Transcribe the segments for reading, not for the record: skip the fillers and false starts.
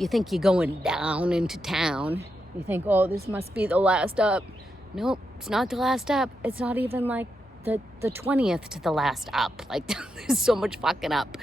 You think you're going down into town. You think, oh, this must be the last up. Nope, it's not the last up. It's not even like the 20th to the last up. Like, there's so much fucking up.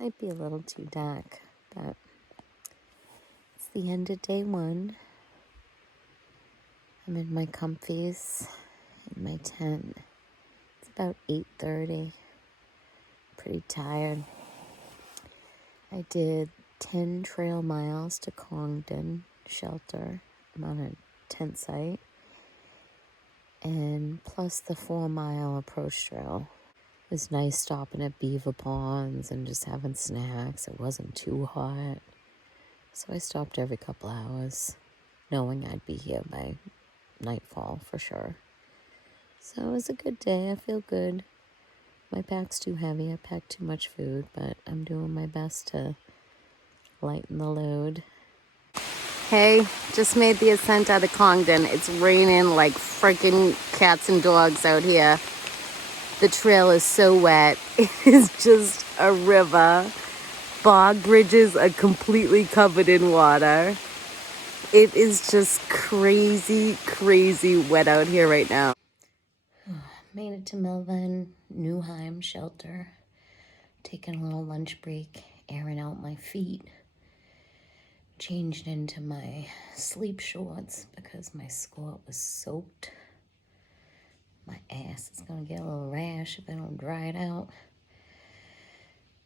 Might be a little too dark, but it's the end of day one. I'm in my comfies, in my tent. It's about 8:30. Pretty tired. I did 10 trail miles to Killington shelter. I'm on a tent site. And plus the 4-mile approach trail. It was nice stopping at beaver ponds and just having snacks. It wasn't too hot. So I stopped every couple hours, knowing I'd be here by nightfall for sure. So it was a good day. I feel good. My pack's too heavy. I packed too much food, but I'm doing my best to lighten the load. Hey, just made the ascent out of Killington. It's raining like freaking cats and dogs out here. The trail is so wet. It is just a river. Bog bridges are completely covered in water. It is just crazy, crazy wet out here right now. Made it to Melvin, Newheim shelter. Taking a little lunch break, airing out my feet. Changed into my sleep shorts because my skirt was soaked. My ass is gonna get a little rash if I don't dry it out.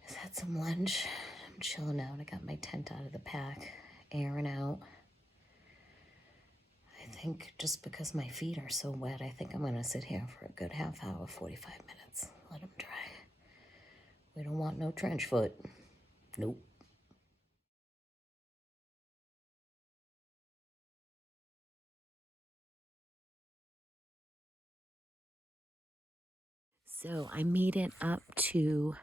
Just had some lunch. I'm chilling out. I got my tent out of the pack, airing out. I think just because my feet are so wet, I think I'm gonna sit here for a good half hour, 45 minutes. Let them dry. We don't want no trench foot. Nope. So I made it up to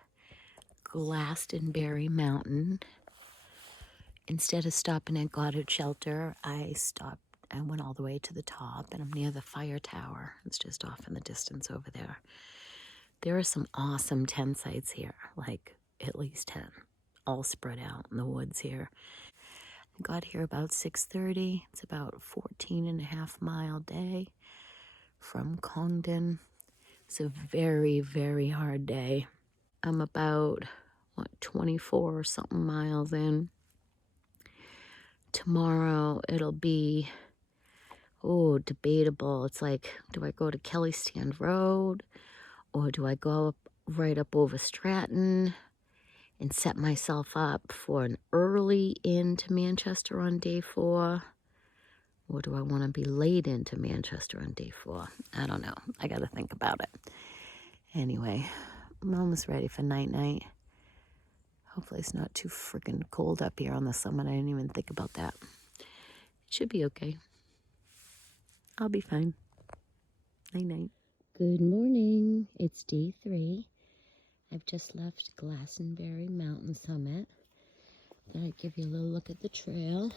Glastonbury Mountain. Instead of stopping at Goddard Shelter, I went all the way to the top, and I'm near the fire tower. It's just off in the distance over there. There are some awesome tent sites here, like at least 10, all spread out in the woods here. I got here about 6:30. It's about 14.5-mile day from Killington. It's a very, very hard day. I'm about, 24 or something miles in. Tomorrow it'll be, debatable. It's like, do I go to Kelly Stand Road or do I go right up over Stratton and set myself up for an early into Manchester on day 4? Or do I want to be late into Manchester on day 4? I don't know. I got to think about it. Anyway, I'm almost ready for night-night. Hopefully it's not too freaking cold up here on the summit. I didn't even think about that. It should be okay. I'll be fine. Night-night. Good morning. It's day 3. I've just left Glastonbury Mountain Summit. Thought I'd give you a little look at the trail.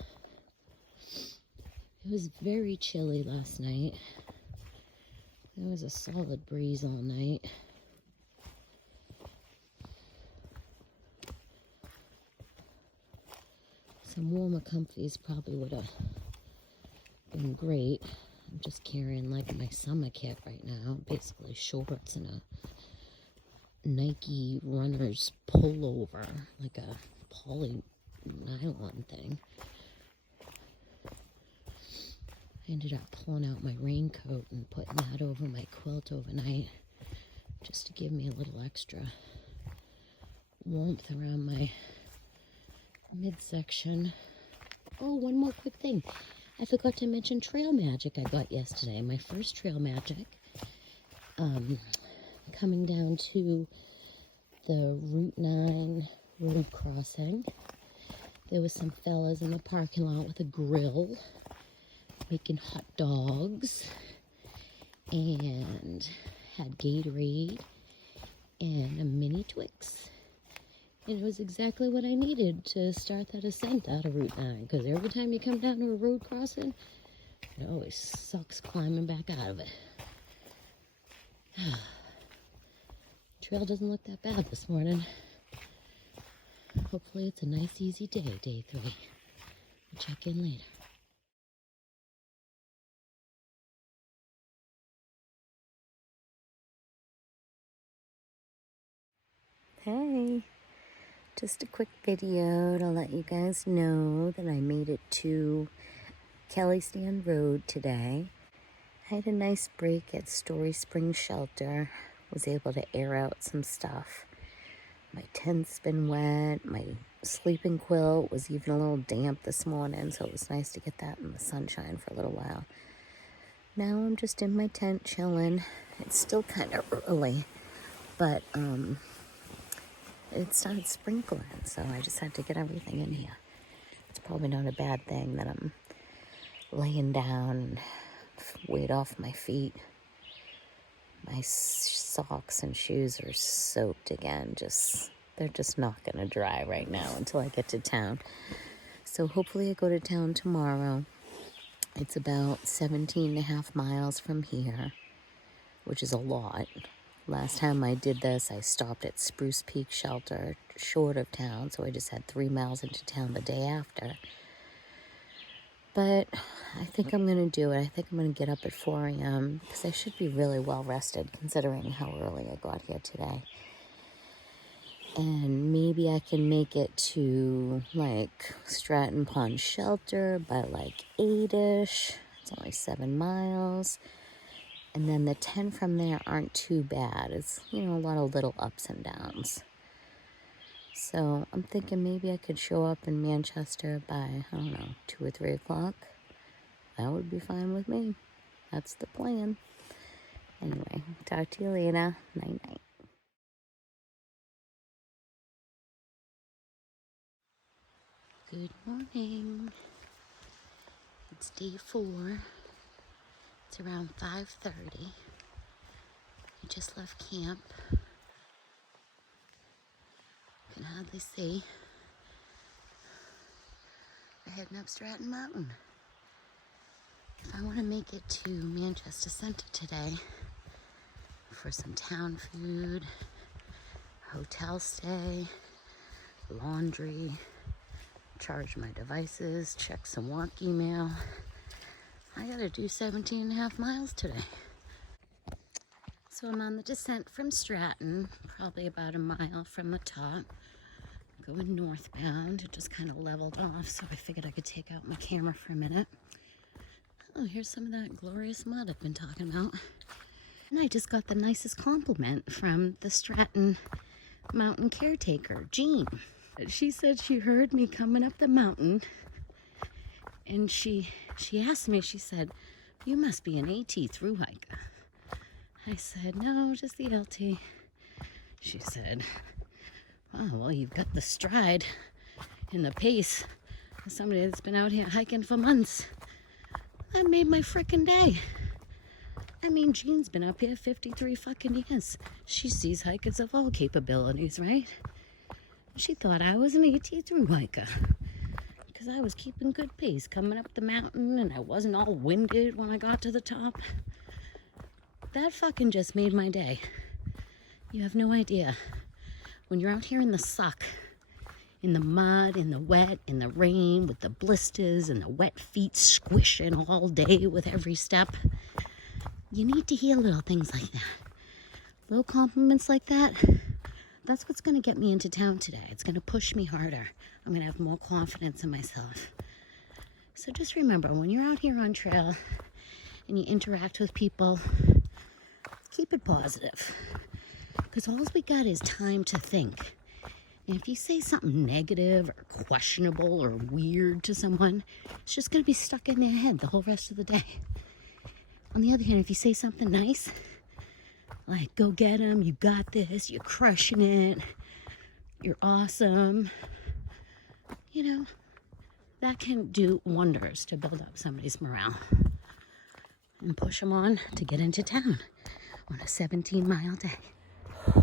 It was very chilly last night. There was a solid breeze all night. Some warmer comfies probably would have been great. I'm just carrying like my summer kit right now. Basically shorts and a Nike runner's pullover, like a poly nylon thing. I ended up pulling out my raincoat and putting that over my quilt overnight just to give me a little extra warmth around my midsection. Oh, one more quick thing. I forgot to mention trail magic I got yesterday. My first trail magic. Coming down to the Route 9 road crossing. There was some fellas in the parking lot with a grill making hot dogs and had Gatorade and a mini Twix. And it was exactly what I needed to start that ascent out of Route 9, because every time you come down to a road crossing, it always sucks climbing back out of it. Trail doesn't look that bad this morning. Hopefully it's a nice easy day, day 3. We'll check in later. Hey, just a quick video to let you guys know that I made it to Kelly Stand Road today. I had a nice break at Story Springs Shelter. Was able to air out some stuff. My tent's been wet. My sleeping quilt was even a little damp this morning, so it was nice to get that in the sunshine for a little while. Now I'm just in my tent chilling. It's still kind of early, but it started sprinkling, so I just had to get everything in here. It's probably not a bad thing that I'm laying down and weight off my feet. My socks and shoes are soaked again. They're just not going to dry right now until I get to town. So hopefully I go to town tomorrow. It's about 17.5 miles from here, which is a lot. Last time I did this, I stopped at Spruce Peak Shelter, short of town, so I just had 3 miles into town the day after. But I think I'm going to do it. I think I'm going to get up at 4 a.m. because I should be really well rested considering how early I got here today. And maybe I can make it to like Stratton Pond Shelter by like 8-ish. It's only 7 miles. And then the 10 from there aren't too bad. It's, a lot of little ups and downs. So I'm thinking maybe I could show up in Manchester by, 2 or 3 o'clock. That would be fine with me. That's the plan. Anyway, talk to you later. Night-night. Good morning. It's day 4. It's around 5:30. I just left camp. Can hardly see. We're heading up Stratton Mountain. If I want to make it to Manchester Center today for some town food, hotel stay, laundry, charge my devices, check some work email, I gotta do 17.5 miles today. So I'm on the descent from Stratton, probably about a mile from the top. Going northbound. It just kind of leveled off, so I figured I could take out my camera for a minute. Oh, here's some of that glorious mud I've been talking about. And I just got the nicest compliment from the Stratton Mountain caretaker, Jean. She said she heard me coming up the mountain, and she asked me, she said, "You must be an AT thru hiker." I said, "No, just the LT." She said, "Oh, well, you've got the stride and the pace of somebody that's been out here hiking for months." I made my frickin' day. I mean, Jean's been up here 53 fucking years. She sees hikers of all capabilities, right? She thought I was an AT thru hiker because I was keeping good pace coming up the mountain, and I wasn't all winded when I got to the top. That fucking just made my day. You have no idea. When you're out here in the suck, in the mud, in the wet, in the rain, with the blisters and the wet feet squishing all day with every step, you need to hear little things like that. Little compliments like that. That's what's going to get me into town today. It's going to push me harder. I'm going to have more confidence in myself. So just remember, when you're out here on trail and you interact with people, keep it positive. Because all we got is time to think. And if you say something negative or questionable or weird to someone, it's just going to be stuck in their head the whole rest of the day. On the other hand, if you say something nice, like, "Go get 'em, you got this, you're crushing it, you're awesome," that can do wonders to build up somebody's morale and push them on to get into town on a 17-mile day.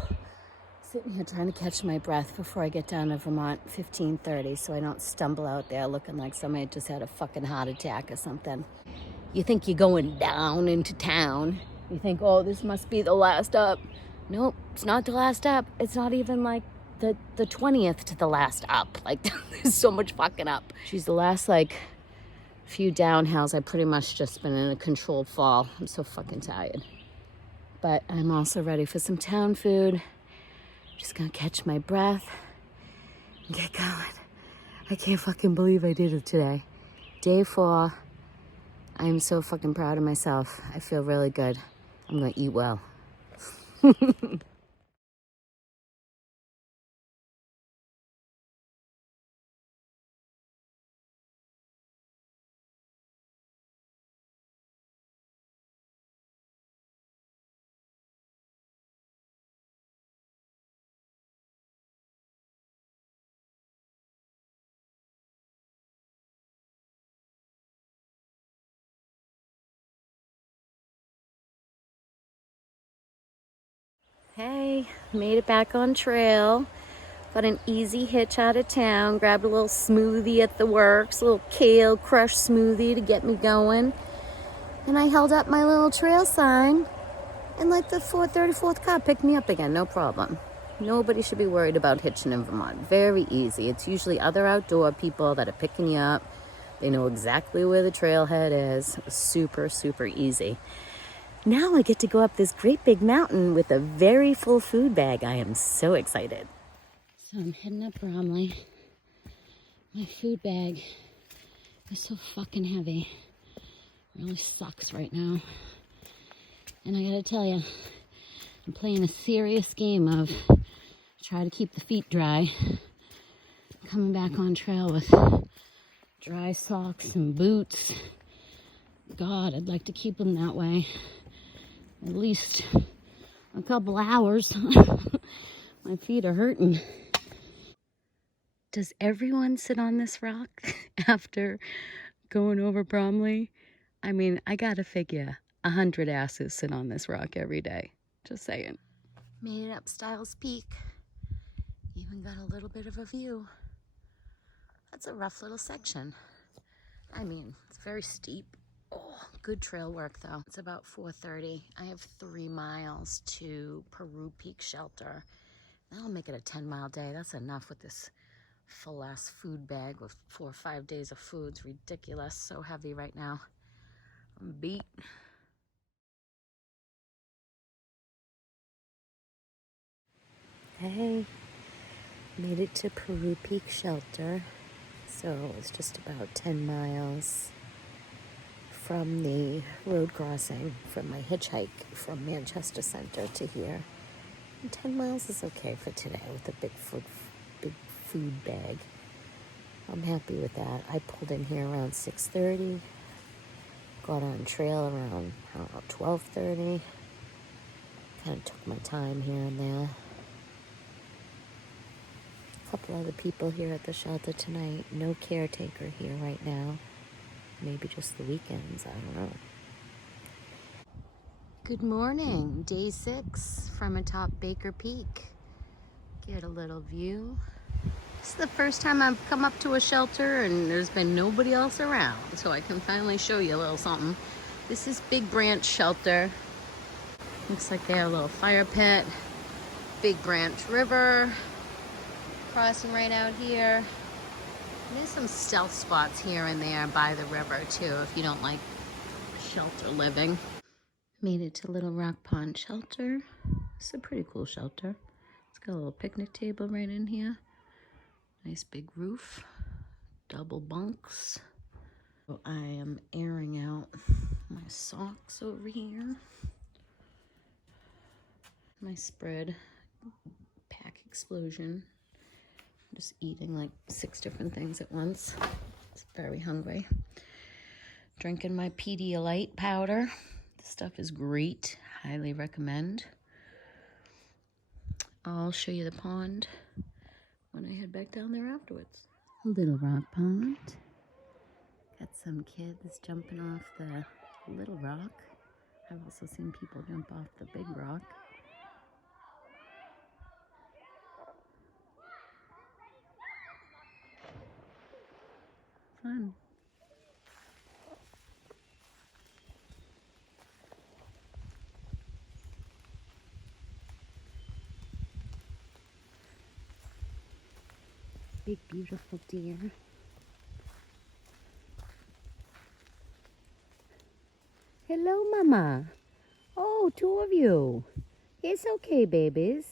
Sitting here trying to catch my breath before I get down to Vermont 15:30 so I don't stumble out there looking like somebody just had a fucking heart attack or something. You think you're going down into town. You think, oh, this must be the last up. Nope, it's not the last up. It's not even like the 20th to the last up. Like, there's so much fucking up. Geez, the last, like, few downhills, I pretty much just been in a controlled fall. I'm so fucking tired. But I'm also ready for some town food. Just gonna catch my breath and get going. I can't fucking believe I did it today. Day 4. I'm so fucking proud of myself. I feel really good. I'm gonna eat well. Hey, made it back on trail. Got an easy hitch out of town. Grabbed a little smoothie at the works, a little kale crush smoothie to get me going. And I held up my little trail sign, and like the 434th car picked me up again, no problem. Nobody should be worried about hitching in Vermont. Very easy. It's usually other outdoor people that are picking you up. They know exactly where the trailhead is. Super, super easy. Now I get to go up this great big mountain with a very full food bag. I am so excited. So I'm heading up Bromley. My food bag is so fucking heavy. It really sucks right now. And I gotta tell you, I'm playing a serious game of try to keep the feet dry. Coming back on trail with dry socks and boots. God, I'd like to keep them that way. At least a couple hours. My feet are hurting. Does everyone sit on this rock after going over Bromley? I mean, I gotta figure 100 asses sit on this rock every day. Just saying. Made it up Styles Peak. Even got a little bit of a view. That's a rough little section. I mean, it's very steep. Oh, good trail work though. It's about 4:30. I have 3 miles to Peru Peak Shelter. That'll make it a 10-mile day. That's enough with this full ass food bag with 4 or 5 days of food. It's ridiculous. So heavy right now. I'm beat. Hey, made it to Peru Peak Shelter. So it's just about 10 miles from the road crossing from my hitchhike from Manchester Center to here. And 10 miles is okay for today with a big food bag. I'm happy with that. I pulled in here around 6:30. Got on trail around, I don't know, 12:30. Kind of took my time here and there. A couple other people here at the shelter tonight. No caretaker here right now. Maybe just the weekends, I don't know. Good morning, day 6 from atop Baker Peak. Get a little view. This is the first time I've come up to a shelter and there's been nobody else around, so I can finally show you a little something. This is Big Branch Shelter. Looks like they have a little fire pit. Big Branch River. Crossing right out here. There's some stealth spots here and there by the river too, if you don't like shelter living. Made it to Little Rock Pond Shelter. It's a pretty cool shelter. It's got a little picnic table right in here. Nice big roof. Double bunks. So I am airing out my socks over here. My spread. Pack explosion. Just eating like 6 different things at once. It's very hungry. Drinking my Pedialyte powder. This stuff is great. Highly recommend. I'll show you the pond when I head back down there afterwards. Little Rock Pond. Got some kids jumping off the little rock. I've also seen people jump off the big rock. Fun. Big, beautiful deer. Hello, Mama. Oh, two of you. It's okay, babies.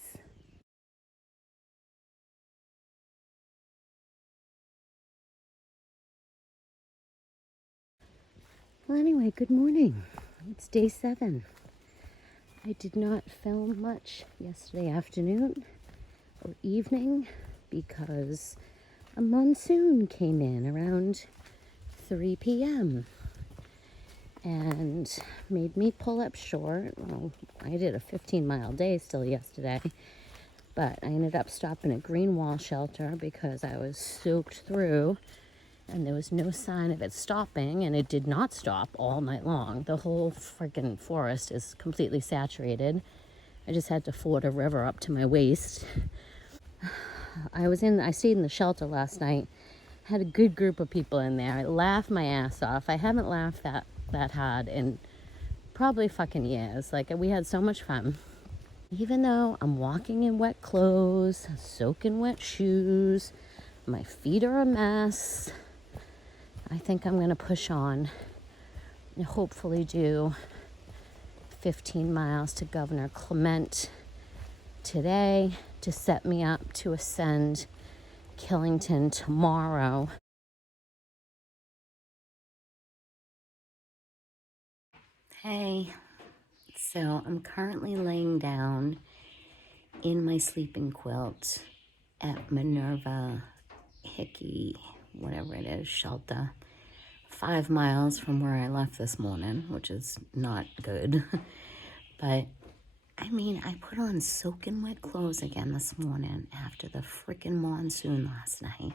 Well, anyway, good morning. It's day 7. I did not film much yesterday afternoon or evening because a monsoon came in around 3 p.m. and made me pull up short. Well, I did a 15-mile day still yesterday, but I ended up stopping at Green Wall Shelter because I was soaked through and there was no sign of it stopping, and it did not stop all night long. The whole freaking forest is completely saturated. I just had to ford a river up to my waist. I stayed in the shelter last night. Had a good group of people in there. I laughed my ass off. I haven't laughed that hard in probably fucking years. Like, we had so much fun. Even though I'm walking in wet clothes, soaking wet shoes, my feet are a mess, I think I'm going to push on and hopefully do 15 miles to Governor Clement today to set me up to ascend Killington tomorrow. Hey, so I'm currently laying down in my sleeping quilt at Minerva Hickey, whatever it is, shelter, 5 miles from where I left this morning, which is not good. But I mean, I put on soaking wet clothes again this morning after the freaking monsoon last night.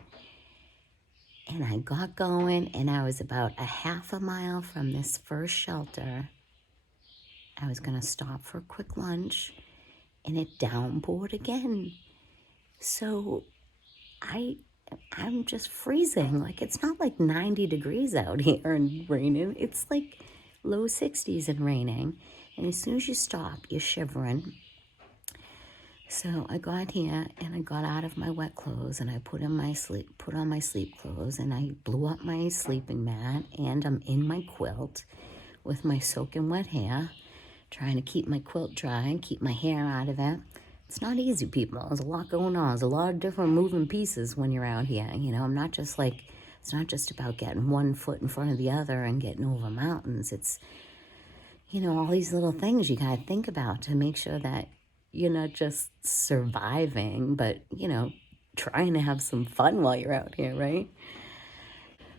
And I got going, and I was about a half a mile from this first shelter. I was going to stop for a quick lunch, and it downpoured again. So I'm just freezing. Like, it's not like 90 degrees out here and raining. It's like low 60s and raining. And as soon as you stop, you're shivering. So I got here and I got out of my wet clothes and I put on my sleep clothes, and I blew up my sleeping mat, and I'm in my quilt with my soaking wet hair, trying to keep my quilt dry and keep my hair out of it. It's not easy, people. There's a lot going on. There's a lot of different moving pieces when you're out here. You know, it's not just about getting one foot in front of the other and getting over mountains. It's, you know, all these little things you gotta think about to make sure that you're not just surviving, but, you know, trying to have some fun while you're out here, right?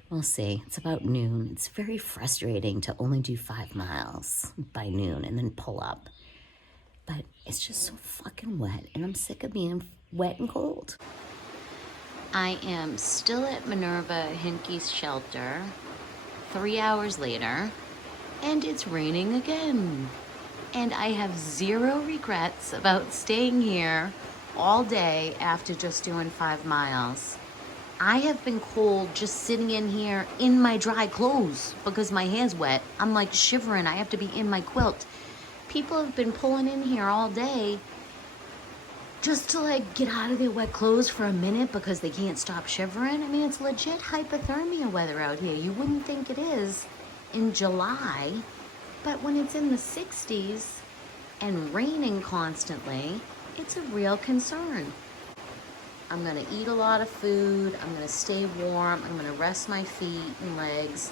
We'll see. It's about noon. It's very frustrating to only do 5 miles by noon and then pull up. But it's just so fucking wet, and I'm sick of being wet and cold. I am still at Minerva Hinkey's shelter 3 hours later, and it's raining again. And I have zero regrets about staying here all day after just doing 5 miles. I have been cold just sitting in here in my dry clothes because my hair's wet. I'm like shivering. I have to be in my quilt. People have been pulling in here all day just to like get out of their wet clothes for a minute because they can't stop shivering. I mean, it's legit hypothermia weather out here. You wouldn't think it is in July, but when it's in the 60s and raining constantly, it's a real concern. I'm gonna eat a lot of food. I'm gonna stay warm. I'm gonna rest my feet and legs.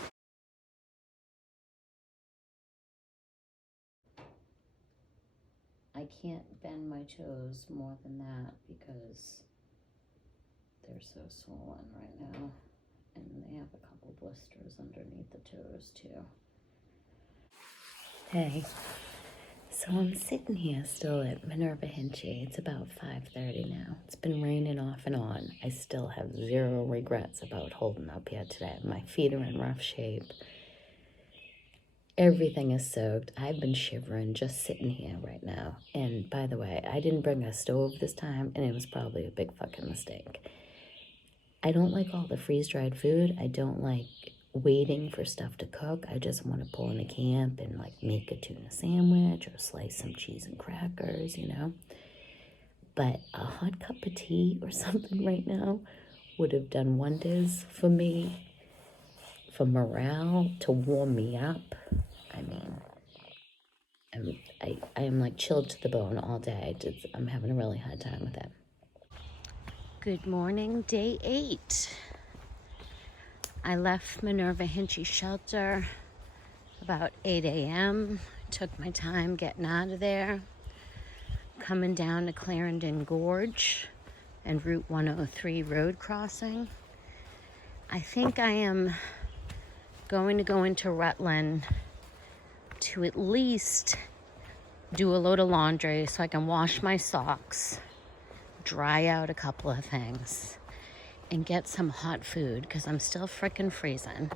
I can't bend my toes more than that because they're so swollen right now. And they have a couple blisters underneath the toes too. Hey, So I'm sitting here still at Minerva Hinchy. It's about 5:30 now. It's been raining off and on. I still have zero regrets about holding up here today. My feet are in rough shape. Everything is soaked. I've been shivering just sitting here right now. And by the way, I didn't bring a stove this time, and it was probably a big fucking mistake. I don't like all the freeze-dried food. I don't like waiting for stuff to cook. I just want to pull into camp and like make a tuna sandwich or slice some cheese and crackers, you know. But a hot cup of tea or something right now would have done wonders for me, for morale, to warm me up. I mean, I am like chilled to the bone all day. I'm having a really hard time with it. Good morning, day 8. I left Minerva Hinchy Shelter about 8 a.m. Took my time getting out of there, coming down to Clarendon Gorge and Route 103 road crossing. I think I am going to go into Rutland to at least do a load of laundry so I can wash my socks, dry out a couple of things, and get some hot food because I'm still frickin' freezing.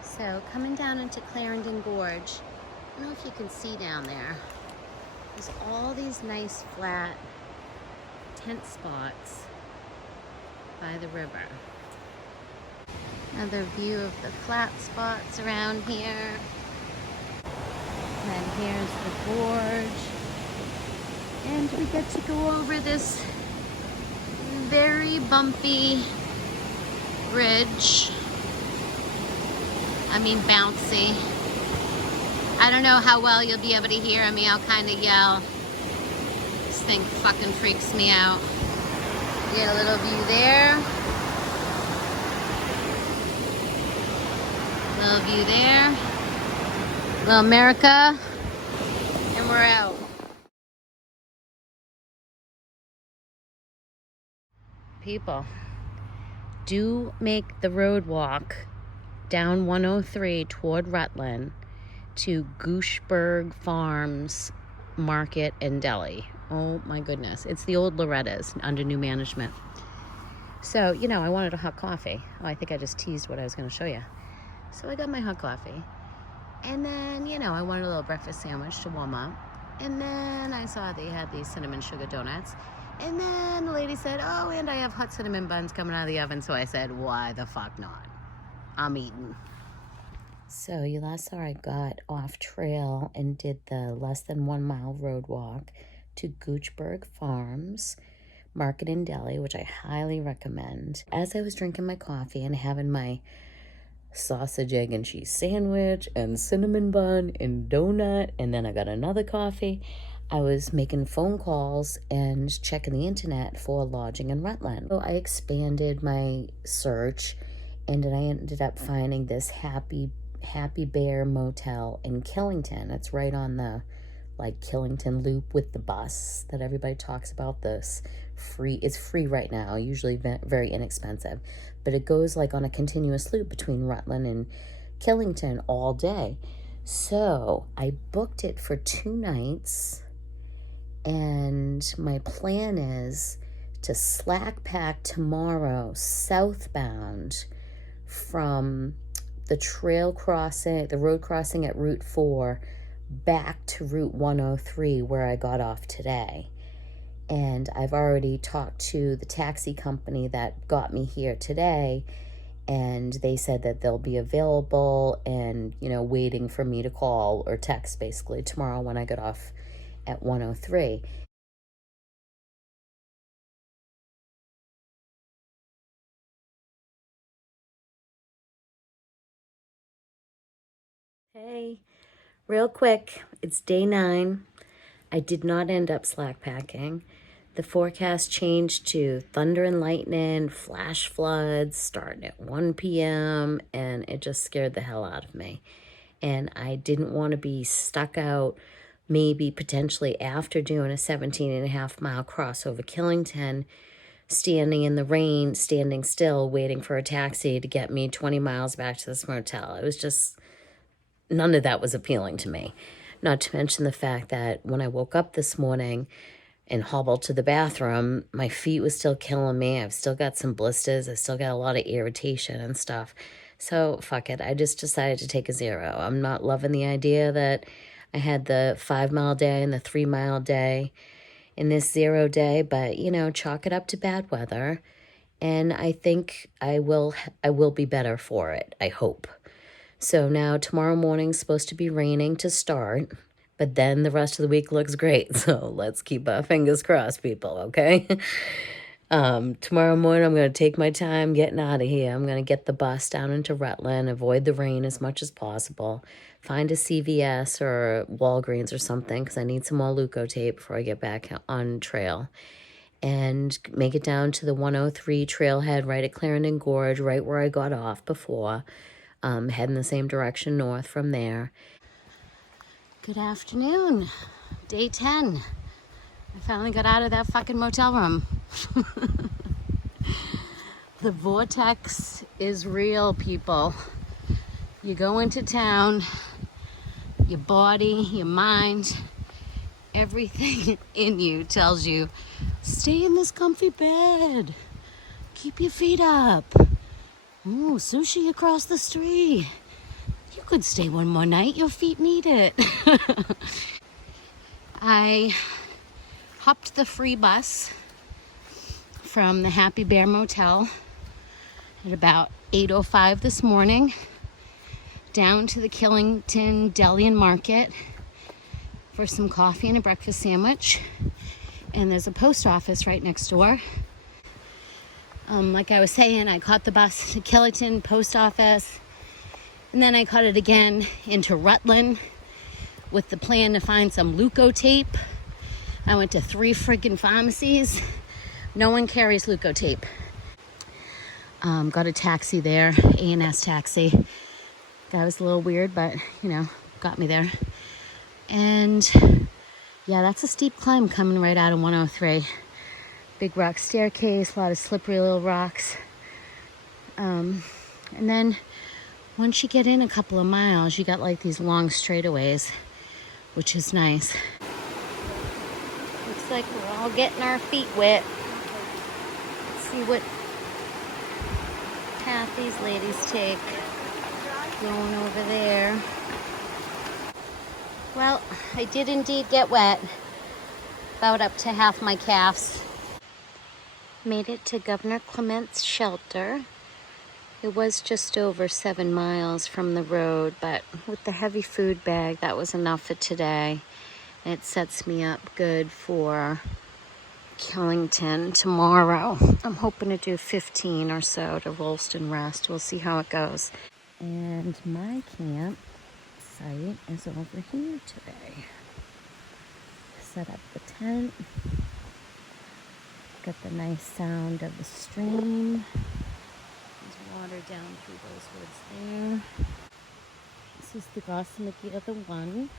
So coming down into Clarendon Gorge, I don't know if you can see down there, there's all these nice flat tent spots by the river. Another view of the flat spots around here. And then here's the gorge. And we get to go over this very bumpy bridge. I mean, bouncy. I don't know how well you'll be able to hear me. I'll kind of yell. This thing fucking freaks me out. You get a little view there. Little view there. Little America. And we're out. People, do make the road walk down 103 toward Rutland to Gooshberg Farms Market and Deli. Oh my goodness. It's the old Loretta's under new management. So, you know, I wanted a hot coffee. Oh, I think I just teased what I was going to show you. So I got my hot coffee. And then, you know, I wanted a little breakfast sandwich to warm up. And then I saw they had these cinnamon sugar donuts. And then the lady said, oh, and I have hot cinnamon buns coming out of the oven. So I said, why the fuck not? I'm eating. So you last saw I got off trail and did the less than 1 mile road walk to Goochberg Farms Market and Deli, which I highly recommend. As I was drinking my coffee and having my sausage, egg, and cheese sandwich and cinnamon bun and donut, and then I got another coffee, I was making phone calls and checking the internet for lodging in Rutland. So I expanded my search, and then I ended up finding this Happy Bear Motel in Killington. It's right on the like Killington loop with the bus that everybody talks about. This free, it's free right now, usually very inexpensive, but it goes like on a continuous loop between Rutland and Killington all day. So I booked it for 2 nights, and my plan is to slack pack tomorrow southbound from the road crossing at Route 4 back to Route 103 where I got off today. And I've already talked to the taxi company that got me here today, and they said that they'll be available and, you know, waiting for me to call or text basically tomorrow when I get off at 103. Hey, real quick, it's day 9. I did not end up slack packing. The forecast changed to thunder and lightning, flash floods starting at 1 p.m. and it just scared the hell out of me. And I didn't want to be stuck out maybe potentially after doing a 17.5 mile crossover Killington, standing in the rain, standing still, waiting for a taxi to get me 20 miles back to this motel. It was just, none of that was appealing to me. Not to mention the fact that when I woke up this morning and hobbled to the bathroom, my feet was still killing me. I've still got some blisters. I've still got a lot of irritation and stuff. So fuck it. I just decided to take a 0. I'm not loving the idea that I had the 5-mile day and the 3-mile day in this 0 day, but you know, chalk it up to bad weather. And I think I will be better for it. I hope. So now tomorrow morning's supposed to be raining to start, but then the rest of the week looks great. So let's keep our fingers crossed, people, okay? Tomorrow morning I'm going to take my time getting out of here. I'm going to get the bus down into Rutland, avoid the rain as much as possible, find a CVS or Walgreens or something because I need some more leukotape before I get back on trail, and make it down to the 103 trailhead right at Clarendon Gorge, right where I got off before. Head in the same direction north from there. Good afternoon. Day 10. I finally got out of that fucking motel room. The vortex is real, people. You go into town, your body, your mind, everything in you tells you, stay in this comfy bed. Keep your feet up. Ooh, sushi across the street. You could stay one more night. Your feet need it. I hopped the free bus from the Happy Bear Motel at about 8:05 this morning down to the Killington Deli and Market for some coffee and a breakfast sandwich. And there's a post office right next door. Like I was saying, I caught the bus to Killington post office, and then I caught it again into Rutland with the plan to find some leukotape. I went to 3 friggin' pharmacies. No one carries leukotape. Got a taxi there, A&S taxi. That was a little weird, but, you know, got me there. And, yeah, that's a steep climb coming right out of 103. Big rock staircase, a lot of slippery little rocks. And then once you get in a couple of miles, you got like these long straightaways, which is nice. Looks like we're all getting our feet wet. Let's see what path these ladies take. Going over there. Well, I did indeed get wet. About up to half my calves. Made it to Governor Clement's shelter. It was just over 7 miles from the road, but with the heavy food bag, that was enough for today. It sets me up good for Killington tomorrow. I'm hoping to do 15 or so to Rolston rest. We'll see how it goes. And my camp site is over here today. Set up the tent. Got the nice sound of the stream. There's water down through those woods there. This is the Glastonbury other one.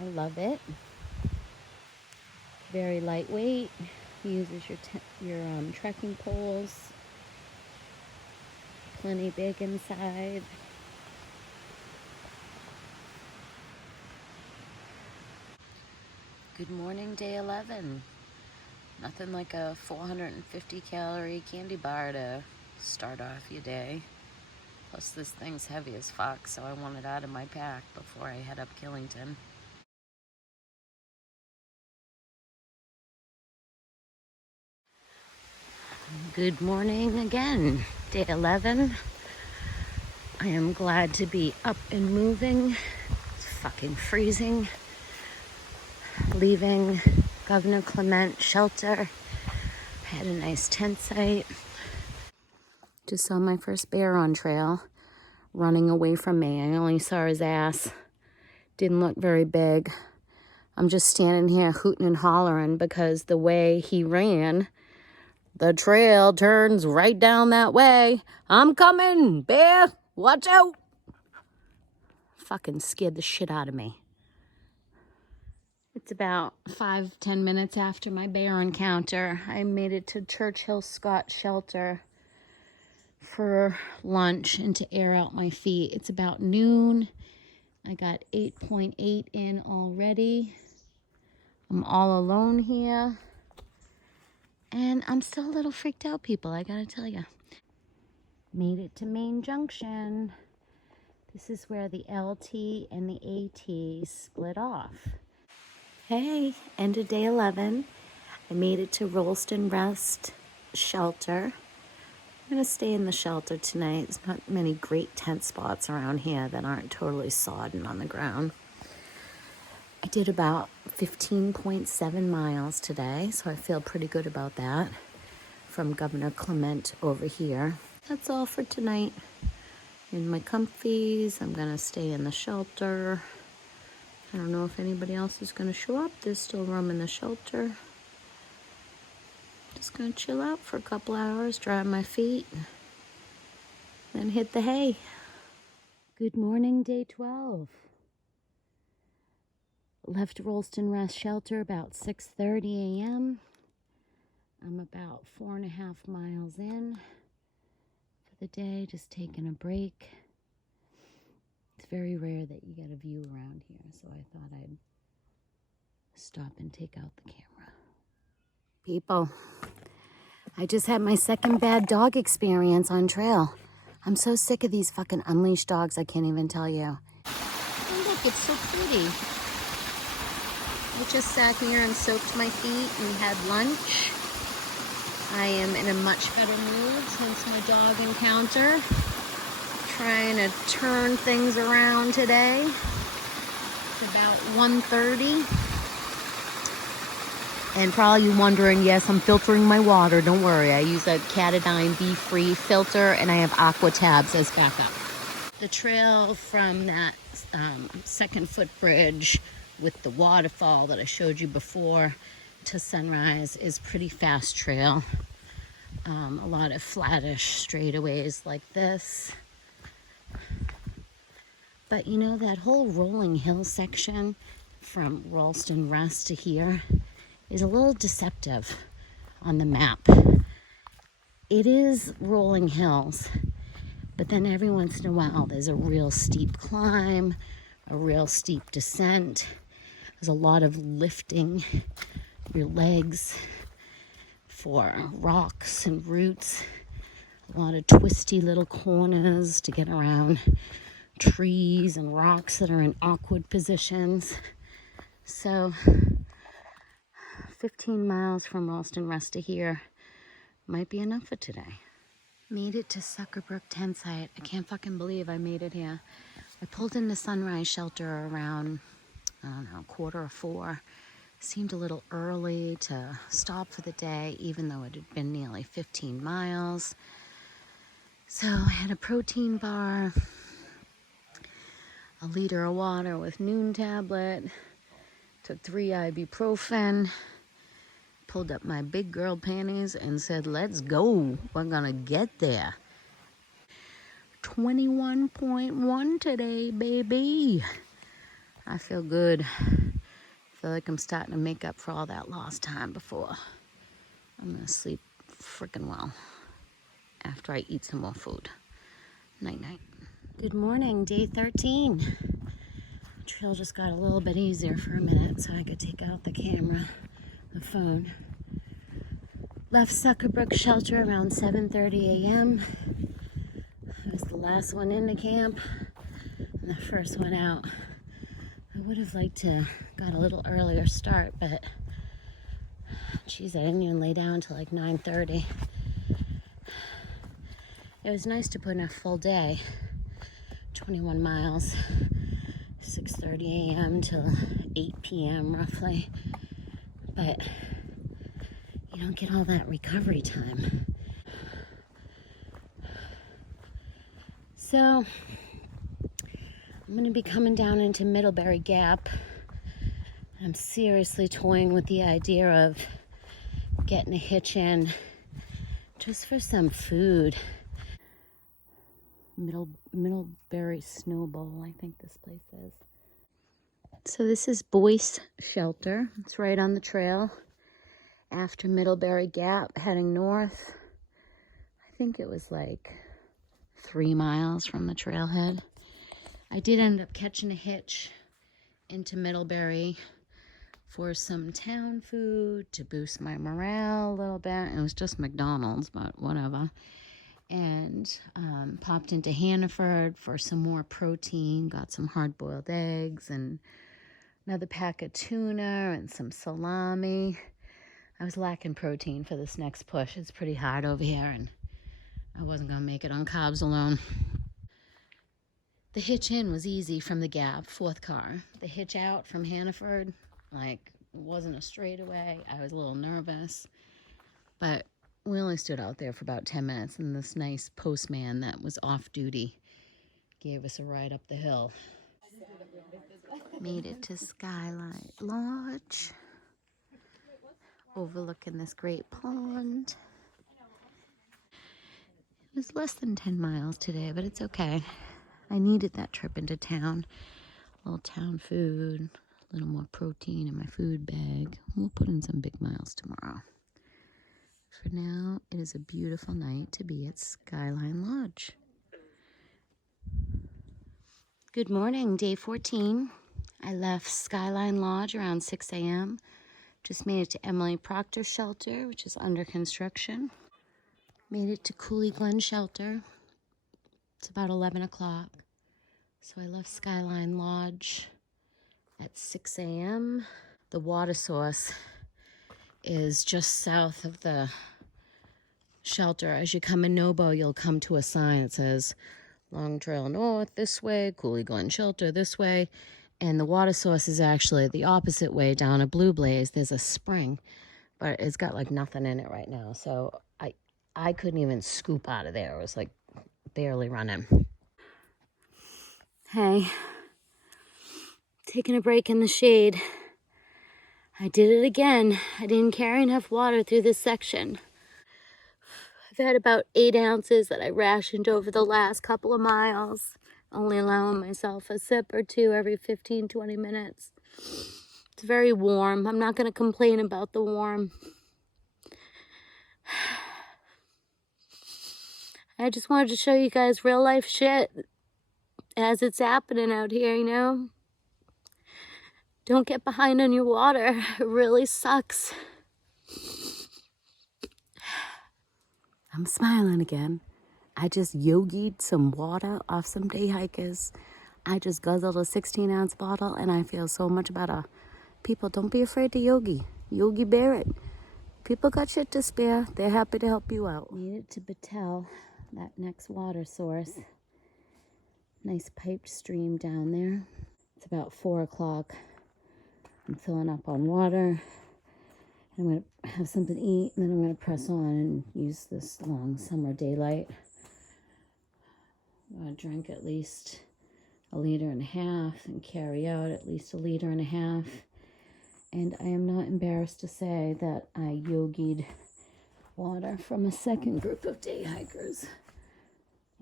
I love it. Very lightweight. Uses your trekking poles. Plenty big inside. Good morning, day 11. Nothing like a 450 calorie candy bar to start off your day. Plus this thing's heavy as fuck, so I want it out of my pack before I head up Killington. Good morning again, day 11. I am glad to be up and moving. It's fucking freezing. Leaving Governor Clement shelter. I had a nice tent site. Just saw my first bear on trail running away from me. I only saw his ass. Didn't look very big. I'm just standing here hooting and hollering because the way he ran, the trail turns right down that way. I'm coming, bear. Watch out. Fucking scared the shit out of me. It's about 5-10 minutes after my bear encounter. I made it to Churchill Scott Shelter for lunch and to air out my feet. It's about noon. I got 8.8 in already. I'm all alone here. And I'm still a little freaked out, people, I gotta tell you. Made it to Main Junction. This is where the LT and the AT split off. Hey, end of day 11. I made it to Rolston Rest Shelter. I'm gonna stay in the shelter tonight. There's not many great tent spots around here that aren't totally sodden on the ground. I did about 15.7 miles today, so I feel pretty good about that. From Governor Clement over here. That's all for tonight. In my comfies, I'm gonna stay in the shelter. I don't know if anybody else is gonna show up. There's still room in the shelter. Just gonna chill out for a couple hours, dry my feet, then hit the hay. Good morning, day 12. Left Rolston Rest Shelter about 6:30 a.m. I'm about 4.5 miles in for the day, just taking a break. It's very rare that you get a view around here, so I thought I'd stop and take out the camera. People, I just had my second bad dog experience on trail. I'm so sick of these fucking unleashed dogs, I can't even tell you. Oh look, it's so pretty. I just sat here and soaked my feet and had lunch. I am in a much better mood since my dog encounter. Trying to turn things around today. It's about 1:30. And probably wondering, yes, I'm filtering my water. Don't worry, I use a Catadine B-free filter and I have aqua tabs as backup. The trail from that second footbridge with the waterfall that I showed you before to Sunrise is pretty fast trail. A lot of flattish straightaways like this. But you know, that whole rolling hill section from Rolston Rest to here is a little deceptive on the map. It is rolling hills, but then every once in a while there's a real steep climb, a real steep descent. There's a lot of lifting your legs for rocks and roots, a lot of twisty little corners to get around trees and rocks that are in awkward positions. So 15 miles from Rolston Rest to here might be enough for today. Made it to Suckerbrook tent site. I can't fucking believe I made it here. I pulled into Sunrise Shelter around, I don't know, 3:45. Seemed a little early to stop for the day, even though it had been nearly 15 miles. So I had a protein bar, a liter of water with Noon tablet, took 3 ibuprofen, pulled up my big girl panties and said, let's go, we're gonna get there. 21.1 today, baby. I feel good. I feel like I'm starting to make up for all that lost time before. I'm gonna sleep freaking well after I eat some more food. Night night. Good morning, day 13. The trail just got a little bit easier for a minute so I could take out the camera, the phone. Left Suckerbrook Shelter around 7:30 a.m. I was the last one into camp and the first one out. I would have liked to got a little earlier start, but geez, I didn't even lay down until like 9:30. It was nice to put in a full day, 21 miles, 6:30 a.m. till 8 p.m. roughly, but you don't get all that recovery time. So I'm going to be coming down into Middlebury Gap. I'm seriously toying with the idea of getting a hitch in just for some food. Middlebury Snow Bowl, I think this place is. So this is Boyce Shelter. It's right on the trail after Middlebury Gap, heading north. I think it was like 3 miles from the trailhead. I did end up catching a hitch into Middlebury for some town food to boost my morale a little bit. It was just McDonald's, but whatever. And popped into Hannaford for some more protein, got some hard-boiled eggs and another pack of tuna and some salami. I was lacking protein for this next push. It's pretty hard over here, and I wasn't going to make it on carbs alone. The hitch in was easy from the Gap, 4th car. The hitch out from Hannaford, wasn't a straightaway. I was a little nervous, but we only stood out there for about 10 minutes, and this nice postman that was off duty gave us a ride up the hill. Made it to Skylight Lodge, overlooking this great pond. It was less than 10 miles today, but it's okay. I needed that trip into town. A little town food, a little more protein in my food bag. We'll put in some big miles tomorrow. For now, it is a beautiful night to be at Skyline Lodge. Good morning, day 14. I left Skyline Lodge around 6 a.m. Just made it to Emily Proctor's shelter, which is under construction. Made it to Cooley Glen Shelter. It's about 11 o'clock. So I left Skyline Lodge at 6 a.m. The water source is just south of the shelter. As you come in NOBO, you'll come to a sign that says Long Trail North this way, Cooley Glen Shelter this way. And the water source is actually the opposite way down at Blue Blaze. There's a spring, but it's got like nothing in it right now. So I couldn't even scoop out of there. It was like barely running. Hey, taking a break in the shade. I did it again. I didn't carry enough water through this section. I've had about 8 ounces that I rationed over the last couple of miles, only allowing myself a sip or two every 15, 20 minutes. It's very warm. I'm not going to complain about the warm. I just wanted to show you guys real life shit as it's happening out here, you know? Don't get behind on your water. It really sucks. I'm smiling again. I just yogied some water off some day hikers. I just guzzled a 16-ounce bottle and I feel so much better. People, don't be afraid to yogi. Yogi bear it. People got shit to spare. They're happy to help you out. Made it to Battelle, that next water source. Nice piped stream down there. It's about 4 o'clock. I'm filling up on water. I'm going to have something to eat, and then I'm going to press on and use this long summer daylight. I'm going to drink at least 1.5 liters and carry out at least 1.5 liters. And I am not embarrassed to say that I yogied water from a second group of day hikers,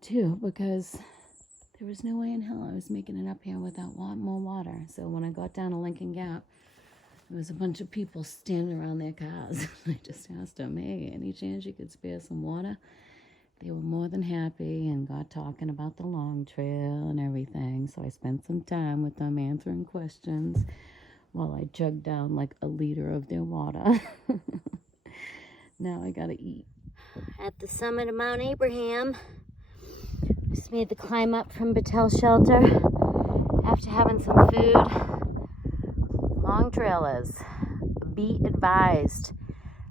too, because there was no way in hell I was making it up here without more water. So when I got down to Lincoln Gap, there was a bunch of people standing around their cars. I just asked them, hey, any chance you could spare some water? They were more than happy and got talking about the Long Trail and everything. So I spent some time with them answering questions while I jugged down like 1 liter of their water. Now I gotta eat. At the summit of Mount Abraham, just made the climb up from Battelle Shelter after having some food. Long trailers, be advised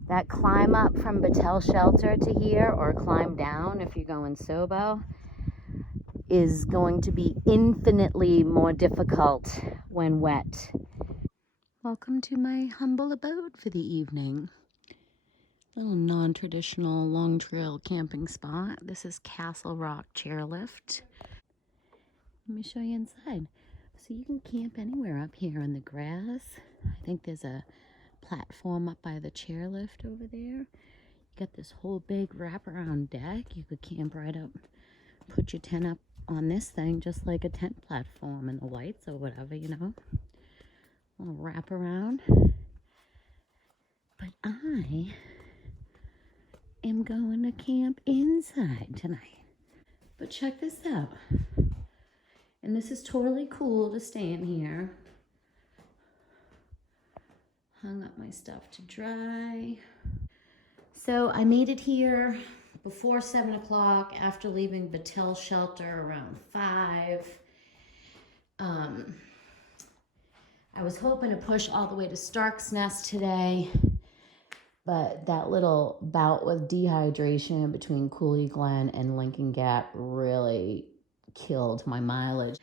that climb up from Battelle Shelter to here, or climb down if you're going SOBO, is going to be infinitely more difficult when wet. Welcome to my humble abode for the evening. Little non-traditional long trail camping spot. This is Castle Rock Chairlift. Let me show you inside. So you can camp anywhere up here in the grass. I think there's a platform up by the chairlift over there. You got this whole big wraparound deck. You could camp right up, put your tent up on this thing, just like a tent platform, and the lights or whatever, you know. A little wraparound. But I am going to camp inside tonight. But check this out. And this is totally cool to stay in here. Hung up my stuff to dry. So I made it here before 7 o'clock after leaving Battelle shelter around 5. I was hoping to push all the way to Stark's Nest today, but that little bout with dehydration between Cooley Glen and Lincoln Gap really killed my mileage.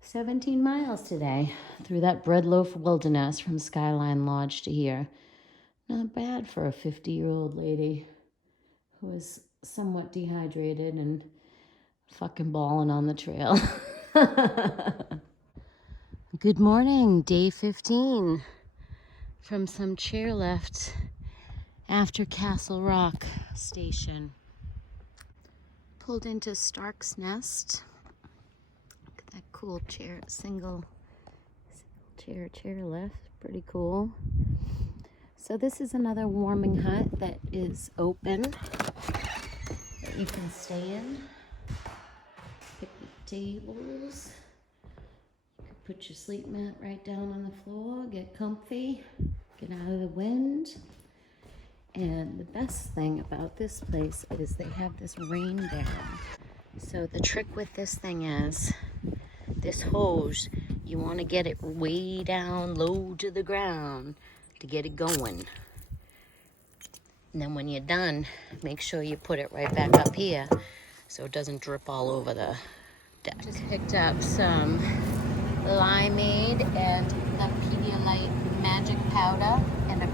17 miles today through that breadloaf wilderness from Skyline Lodge to here. Not bad for a 50-year-old lady who is somewhat dehydrated and fucking balling on the trail. Good morning, day 15 from some chairlift after Castle Rock Station. Pulled into Stark's Nest. Look at that cool chair, single chairlift, pretty cool. So this is another warming hut that is open that you can stay in. Picnic tables. You can put your sleep mat right down on the floor, get comfy, get out of the wind. And the best thing about this place is they have this rain barrel. So the trick with this thing is, this hose, you want to get it way down low to the ground to get it going. And then when you're done, make sure you put it right back up here so it doesn't drip all over the deck. Just picked up some limeade and the Pedialyte magic powder and a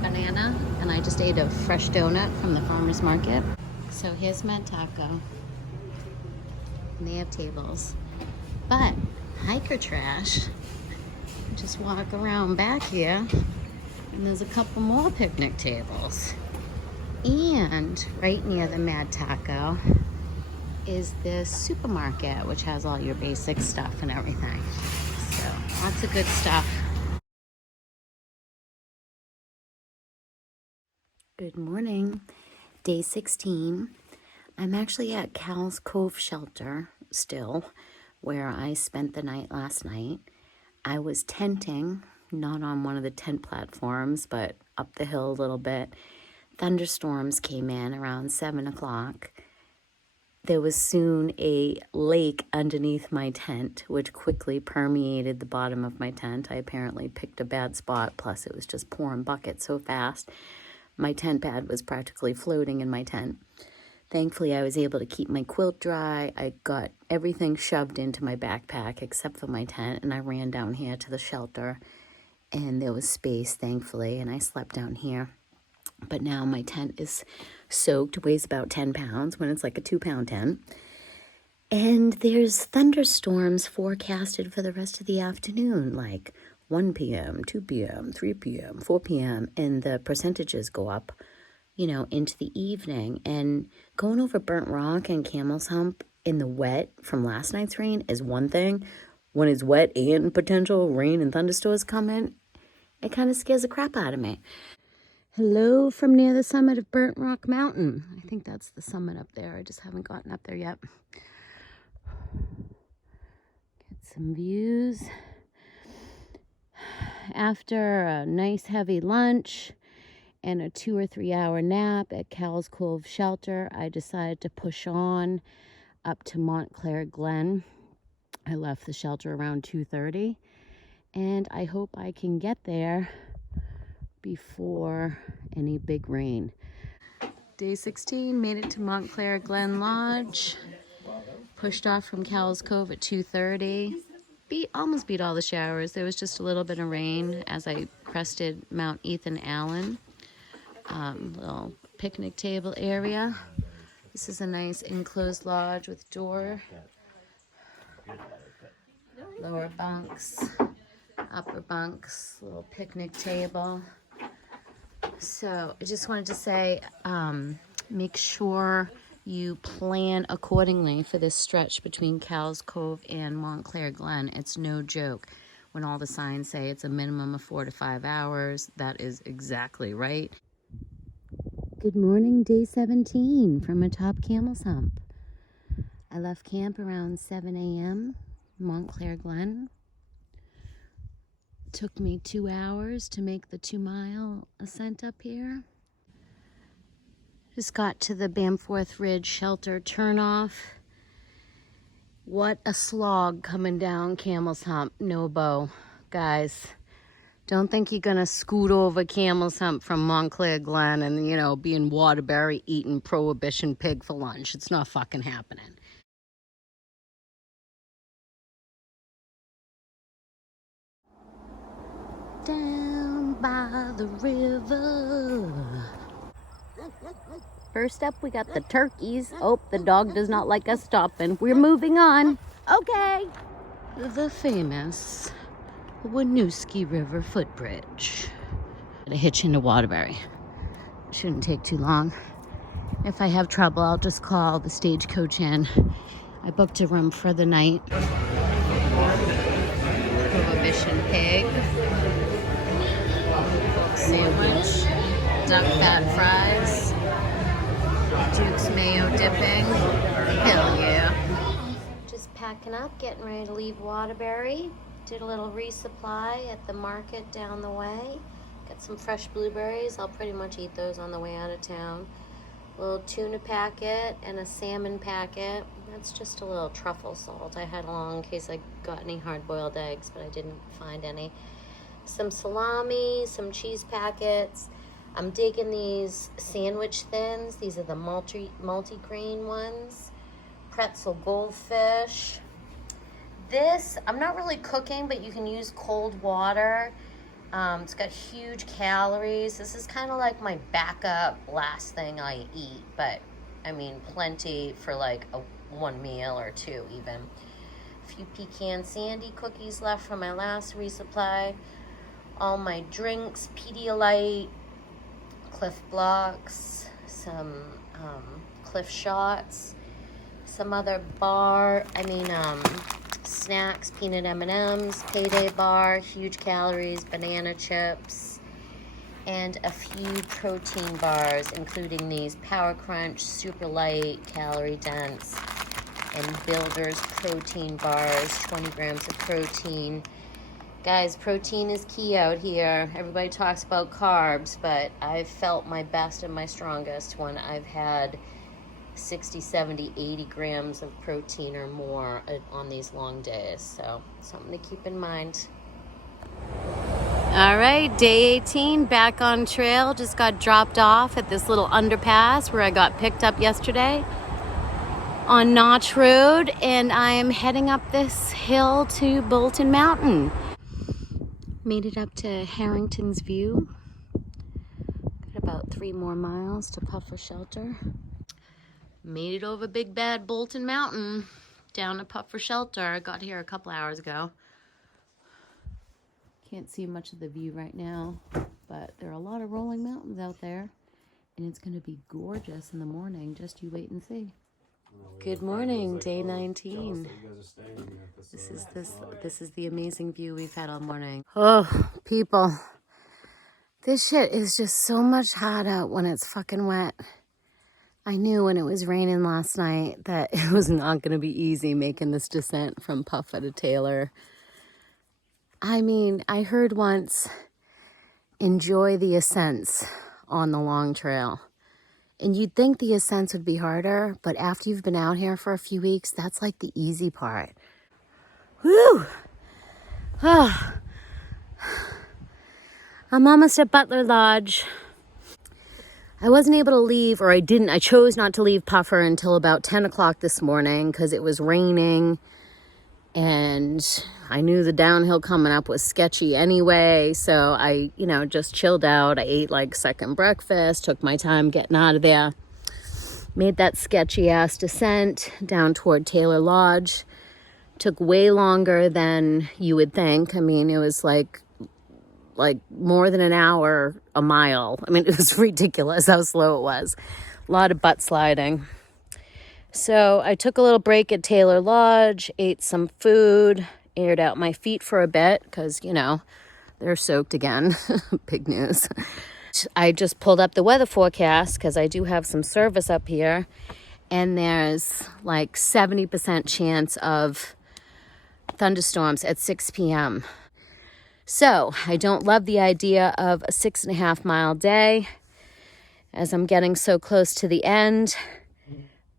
banana, and I just ate a fresh donut from the farmer's market. So here's my taco. And they have tables. But hiker trash, just walk around back here and there's a couple more picnic tables. And right near the Mad Taco is this supermarket, which has all your basic stuff and everything. So lots of good stuff. Good morning, day 16. I'm actually at Cal's Cove Shelter still, where I spent the night last night. I was tenting, not on one of the tent platforms, but up the hill a little bit. Thunderstorms came in around 7 o'clock. There was soon a lake underneath my tent, which quickly permeated the bottom of my tent. I apparently picked a bad spot, plus it was just pouring buckets so fast. My tent pad was practically floating in my tent. Thankfully, I was able to keep my quilt dry. I got everything shoved into my backpack except for my tent, and I ran down here to the shelter, and there was space, thankfully, and I slept down here. But now my tent is soaked, weighs about 10 pounds when it's like a 2-pound tent. And there's thunderstorms forecasted for the rest of the afternoon, like 1 p.m., 2 p.m., 3 p.m., 4 p.m., and the percentages go up, you know, into the evening. And going over Burnt Rock and Camel's Hump in the wet from last night's rain is one thing. When it's wet and potential rain and thunderstorms come in, it kind of scares the crap out of me. Hello from near the summit of Burnt Rock Mountain. I think that's the summit up there. I just haven't gotten up there yet. Get some views. After a nice heavy lunch and a 2 or 3 hour nap at Cal's Cove Shelter, I decided to push on up to Montclair Glen. I left the shelter around 2:30, and I hope I can get there before any big rain. Day 16, made it to Montclair Glen Lodge. Pushed off from Cal's Cove at 2:30. Almost beat all the showers. There was just a little bit of rain as I crested Mount Ethan Allen. Little picnic table area. This is a nice enclosed lodge with door. Lower bunks, upper bunks, little picnic table. So I just wanted to say, make sure you plan accordingly for this stretch between Cal's Cove and Montclair Glen. It's no joke. When all the signs say it's a minimum of 4 to 5 hours, that is exactly right. Good morning, day 17 from atop Camel's Hump. I left camp around 7 a.m. Montclair Glen. Took me 2 hours to make the 2-mile ascent up here. Just got to the Bamforth Ridge shelter turnoff. What a slog coming down Camel's Hump, NOBO. Guys, don't think you're gonna scoot over Camel's Hump from Montclair Glen and, you know, be in Waterbury eating Prohibition pig for lunch. It's not fucking happening. Down by the river. First up, we got the turkeys. Oh, the dog does not like us stopping. We're moving on. Okay. The famous Winooski River footbridge. Gotta hitch into Waterbury. Shouldn't take too long. If I have trouble, I'll just call the stagecoach in. I booked a room for the night. Prohibition pig. Sandwich. Duck fat fries. Duke's mayo dipping. Hell yeah. Just packing up, getting ready to leave Waterbury. Did a little resupply at the market down the way. Got some fresh blueberries. I'll pretty much eat those on the way out of town. A little tuna packet and a salmon packet. That's just a little truffle salt I had along in case I got any hard-boiled eggs, but I didn't find any. Some salami, some cheese packets. I'm digging these sandwich thins. These are the multi-grain ones. Pretzel goldfish. This, I'm not really cooking, but you can use cold water. It's got huge calories. This is kind of like my backup last thing I eat, but I mean plenty for like one meal or two even. A few pecan sandy cookies left from my last resupply. All my drinks, Pedialyte, Cliff Blocks, some Cliff Shots, some other snacks, peanut M&Ms, Payday bar, huge calories, banana chips, and a few protein bars, including these Power Crunch, super light, calorie dense, and Builder's protein bars, 20 grams of protein. Guys, protein is key out here. Everybody talks about carbs, but I've felt my best and my strongest when I've had 60, 70, 80 grams of protein or more on these long days. So, something to keep in mind. All right, day 18, back on trail. Just got dropped off at this little underpass where I got picked up yesterday on Notch Road, and I am heading up this hill to Bolton Mountain. Made it up to Harrington's View. Got about 3 more miles to Puffer Shelter. Made it over Big Bad Bolton Mountain, down to Puffer Shelter. I got here a couple hours ago. Can't see much of the view right now, but there are a lot of rolling mountains out there, and it's going to be gorgeous in the morning. Just you wait and see. Good morning, day 19. This is the amazing view we've had all morning. Oh, people, this shit is just so much hotter when it's fucking wet. I knew when it was raining last night that it was not going to be easy making this descent from Puffer to Taylor. I mean, I heard once, enjoy the ascents on the long trail. And you'd think the ascents would be harder, but after you've been out here for a few weeks, that's like the easy part. Woo! Oh. I'm almost at Butler Lodge. I wasn't able to leave, or I chose not to leave Puffer until about 10 o'clock this morning because it was raining and I knew the downhill coming up was sketchy anyway. So I, just chilled out. I ate like second breakfast, took my time getting out of there, made that sketchy ass descent down toward Taylor Lodge. Took way longer than you would think. I mean, it was like more than an hour a mile. I mean, it was ridiculous how slow it was. A lot of butt sliding. So I took a little break at Taylor Lodge, ate some food, aired out my feet for a bit because, they're soaked again. Big news. I just pulled up the weather forecast because I do have some service up here, and there's like 70% chance of thunderstorms at 6 p.m. So I don't love the idea of a 6.5 mile day as I'm getting so close to the end.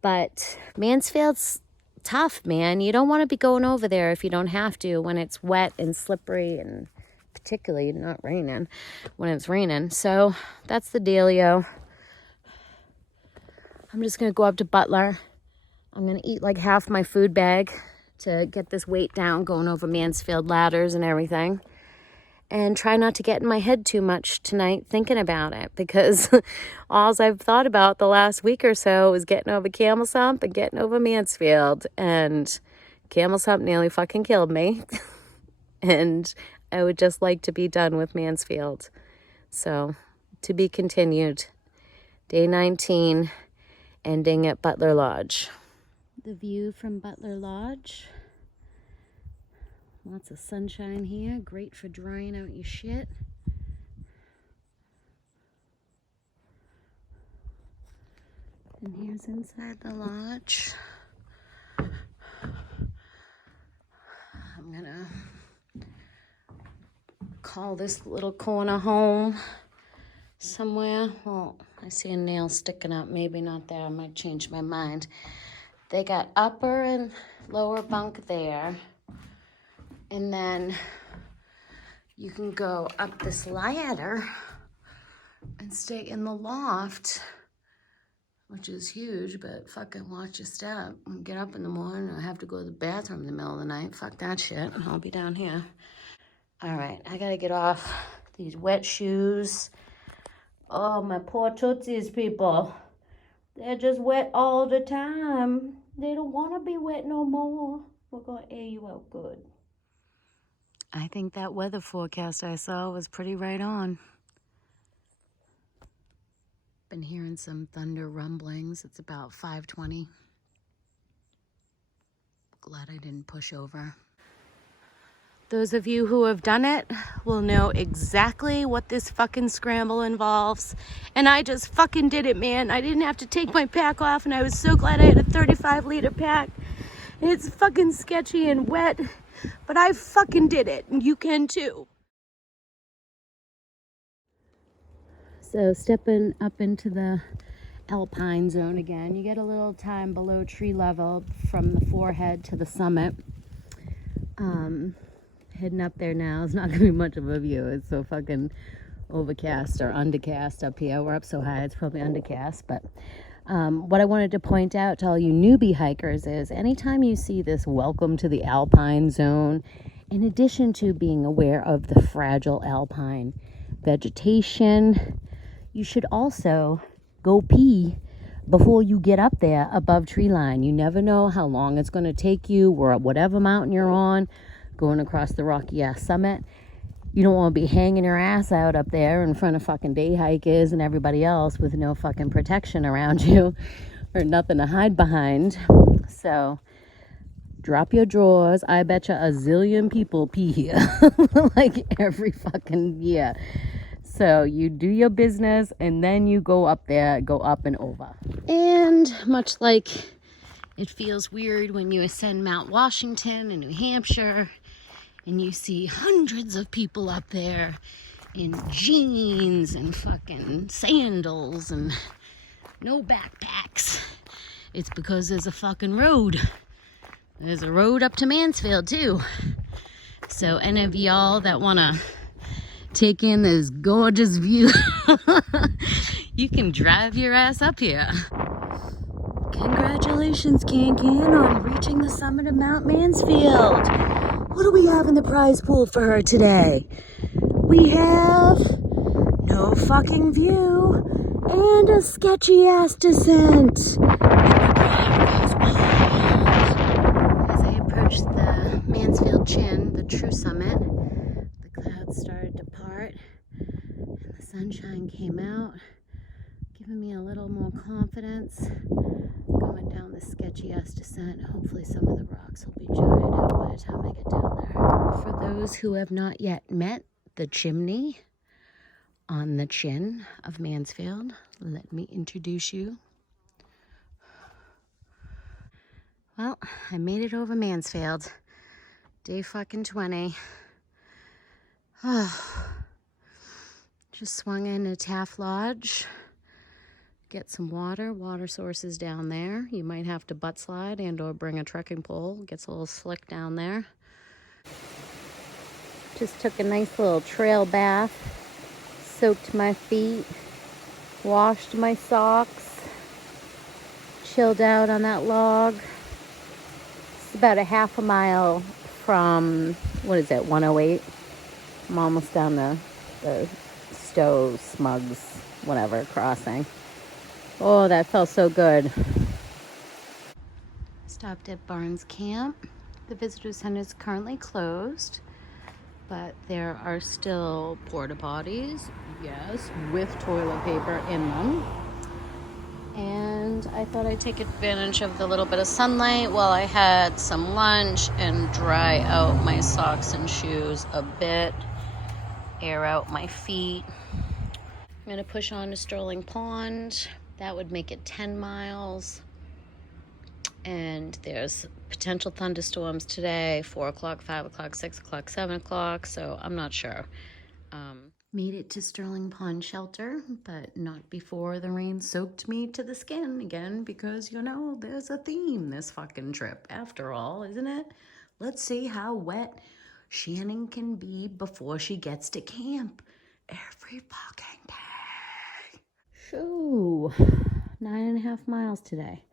But Mansfield's tough, man. You don't want to be going over there if you don't have to when it's wet and slippery, and particularly not raining when it's raining. So that's the dealio. I'm just going to go up to Butler. I'm going to eat like half my food bag to get this weight down going over Mansfield ladders and everything. And try not to get in my head too much tonight thinking about it, because all I've thought about the last week or so is getting over Camel's Hump and getting over Mansfield. And Camel's Hump nearly fucking killed me. And I would just like to be done with Mansfield. So, to be continued. Day 19, ending at Butler Lodge. The view from Butler Lodge. Lots of sunshine here, great for drying out your shit. And here's inside the lodge. I'm gonna call this little corner home somewhere. Well, I see a nail sticking up, maybe not there, I might change my mind. They got upper and lower bunk there. And then you can go up this ladder and stay in the loft, which is huge, but fucking watch your step. When you get up in the morning, I have to go to the bathroom in the middle of the night. Fuck that shit. I'll be down here. All right, I gotta get off these wet shoes. Oh, my poor tootsies, people. They're just wet all the time. They don't want to be wet no more. We're gonna air you out good. I think that weather forecast I saw was pretty right on. Been hearing some thunder rumblings. It's about 5:20. Glad I didn't push over. Those of you who have done it will know exactly what this fucking scramble involves. And I just fucking did it, man. I didn't have to take my pack off, and I was so glad I had a 35-liter pack. And it's fucking sketchy and wet, but I fucking did it, and you can too. So stepping up into the alpine zone again, you get a little time below tree level from the forehead to the summit. Heading up there now, it's not gonna be much of a view. It's so fucking overcast or undercast up here. We're up so high, it's probably undercast. But what I wanted to point out to all you newbie hikers is anytime you see this welcome to the alpine zone, in addition to being aware of the fragile alpine vegetation, you should also go pee before you get up there above tree line. You never know how long it's going to take you, or whatever mountain you're on, going across the rocky ass summit. You don't want to be hanging your ass out up there in front of fucking day hikers and everybody else with no fucking protection around you or nothing to hide behind. So drop your drawers. I betcha a zillion people pee here like every fucking year. So you do your business and then you go up there, go up and over. And much like it feels weird when you ascend Mount Washington in New Hampshire and you see hundreds of people up there in jeans and fucking sandals and no backpacks. It's because there's a fucking road. There's a road up to Mansfield too. So any of y'all that want to take in this gorgeous view, you can drive your ass up here. Congratulations, Can on reaching the summit of Mount Mansfield. What do we have in the prize pool for her today? We have no fucking view and a sketchy ass descent. As I approached the Mansfield chin, the true summit, the clouds started to part and the sunshine came out, giving me a little more confidence going down the sketchy ass descent. Hopefully some of the rocks will be dried out by the time I get down there. For those who have not yet met the chimney on the chin of Mansfield, let me introduce you. Well, I made it over Mansfield. Day fucking 20. Just swung into Taft Lodge. Get some water. Water sources down there. You might have to butt slide and or bring a trekking pole. Gets a little slick down there. Just took a nice little trail bath. Soaked my feet. Washed my socks. Chilled out on that log. It's about a half a mile from, what is it, 108? I'm almost down the Stowe, Smugs, whatever, crossing. Oh, that felt so good. Stopped at Barnes Camp. The visitor center is currently closed, but there are still porta potties, yes, with toilet paper in them. And I thought I'd take advantage of the little bit of sunlight while I had some lunch and dry out my socks and shoes a bit, air out my feet. I'm gonna push on to Sterling Pond. That would make it 10 miles. And there's potential thunderstorms today, 4 o'clock, 5 o'clock, 6 o'clock, 7 o'clock, so I'm not sure. Made it to Sterling Pond Shelter, but not before the rain soaked me to the skin again, because, you know, there's a theme this fucking trip, after all, isn't it? Let's see how wet Shannon can be before she gets to camp every fucking day. Shoo, 9.5 miles today.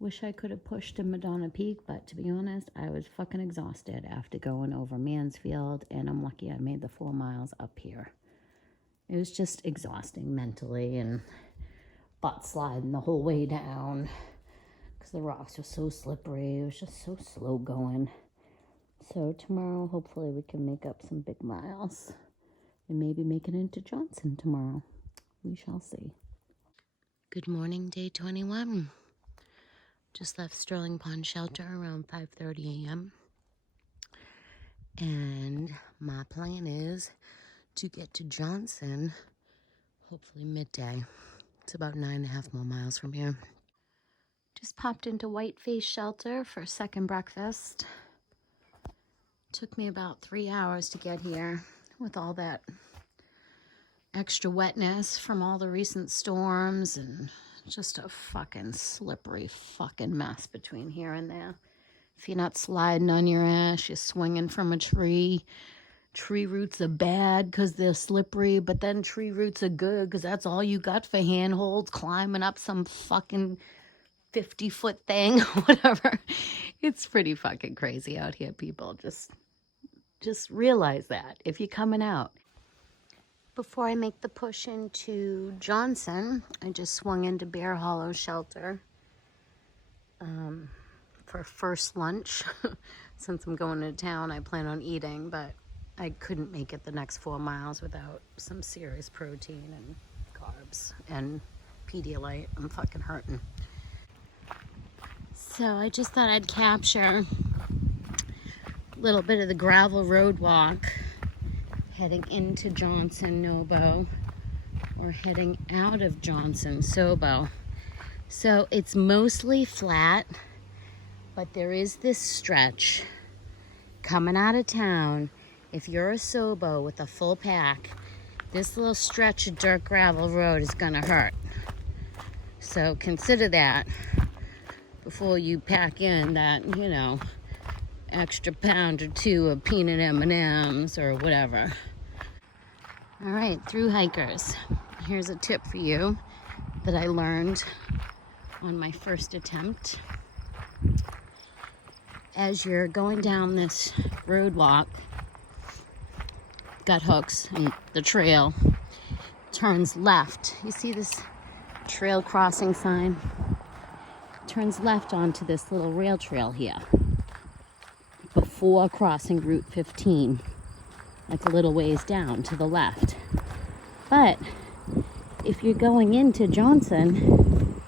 Wish I could have pushed to Madonna Peak, but to be honest, I was fucking exhausted after going over Mansfield, and I'm lucky I made the 4 miles up here. It was just exhausting mentally and butt sliding the whole way down because the rocks were so slippery. It was just so slow going. So tomorrow, hopefully we can make up some big miles and maybe make it into Johnson tomorrow. We shall see. Good morning, day 21. Just left Sterling Pond Shelter around 5:30 a.m. And my plan is to get to Johnson, hopefully midday. It's about 9.5 more miles from here. Just popped into Whiteface Shelter for second breakfast. Took me about 3 hours to get here with all that extra wetness from all the recent storms and just a fucking slippery fucking mess between here and there. If you're not sliding on your ass, you're swinging from a tree. Tree roots are bad because they're slippery, but then tree roots are good because that's all you got for handholds, climbing up some fucking 50-foot thing, whatever. It's pretty fucking crazy out here, people. Just realize that if you're coming out. Before I make the push into Johnson, I just swung into Bear Hollow Shelter for first lunch. Since I'm going to town, I plan on eating, but I couldn't make it the next 4 miles without some serious protein and carbs and Pedialyte. I'm fucking hurting. So I just thought I'd capture a little bit of the gravel road walk heading into Johnson, NOBO, or heading out of Johnson, SOBO. So it's mostly flat, but there is this stretch coming out of town. If you're a SOBO with a full pack, this little stretch of dirt gravel road is gonna hurt. So consider that before you pack in that, you know, extra pound or two of peanut M&Ms or whatever. All right, through hikers, here's a tip for you that I learned on my first attempt. As you're going down this road walk, gut hooks, and the trail turns left. You see this trail crossing sign? Turns left onto this little rail trail here before crossing Route 15, like a little ways down to the left. But if you're going into Johnson,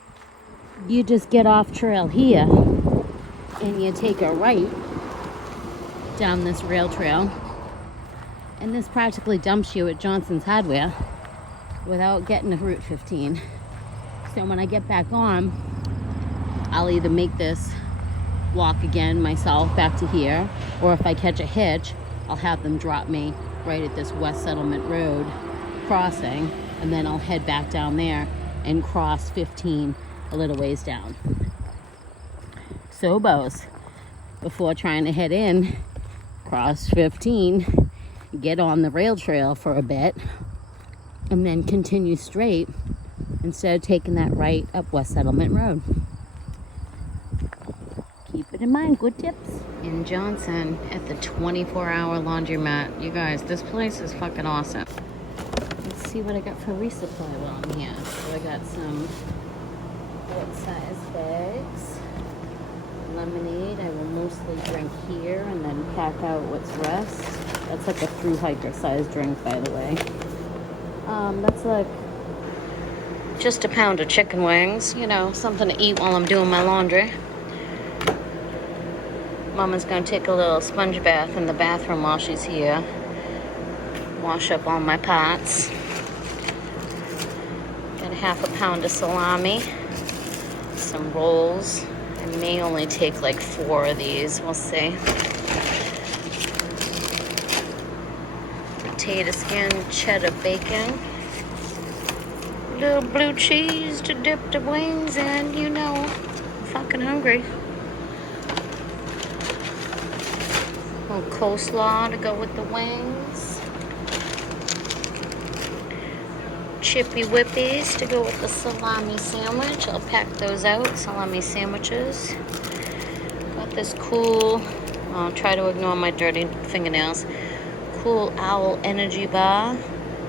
you just get off trail here and you take a right down this rail trail, and this practically dumps you at Johnson's Hardware without getting to Route 15. So when I get back on, I'll either make this walk again myself back to here, or if I catch a hitch, I'll have them drop me right at this West Settlement Road crossing, and then I'll head back down there and cross 15 a little ways down. Sobos, before trying to head in, cross 15, get on the rail trail for a bit, and then continue straight instead of taking that right up West Settlement Road. Keep it in mind, good tips. In Johnson at the 24-hour laundromat. You guys, this place is fucking awesome. Let's see what I got for resupply while I'm here. So I got some what-size bags. Lemonade I will mostly drink here and then pack out what's rest. That's like a thru hiker size drink, by the way. That's like just a pound of chicken wings, you know, something to eat while I'm doing my laundry. Mama's gonna take a little sponge bath in the bathroom while she's here. Wash up all my pots. Got a half a pound of salami. Some rolls. I may only take like 4 of these, we'll see. Potato skin, cheddar bacon. Little blue cheese to dip the wings in, you know. I'm fucking hungry. A little coleslaw to go with the wings. Chippy whippies to go with the salami sandwich. I'll pack those out, salami sandwiches. Got this cool, I'll try to ignore my dirty fingernails. Cool Owl energy bar.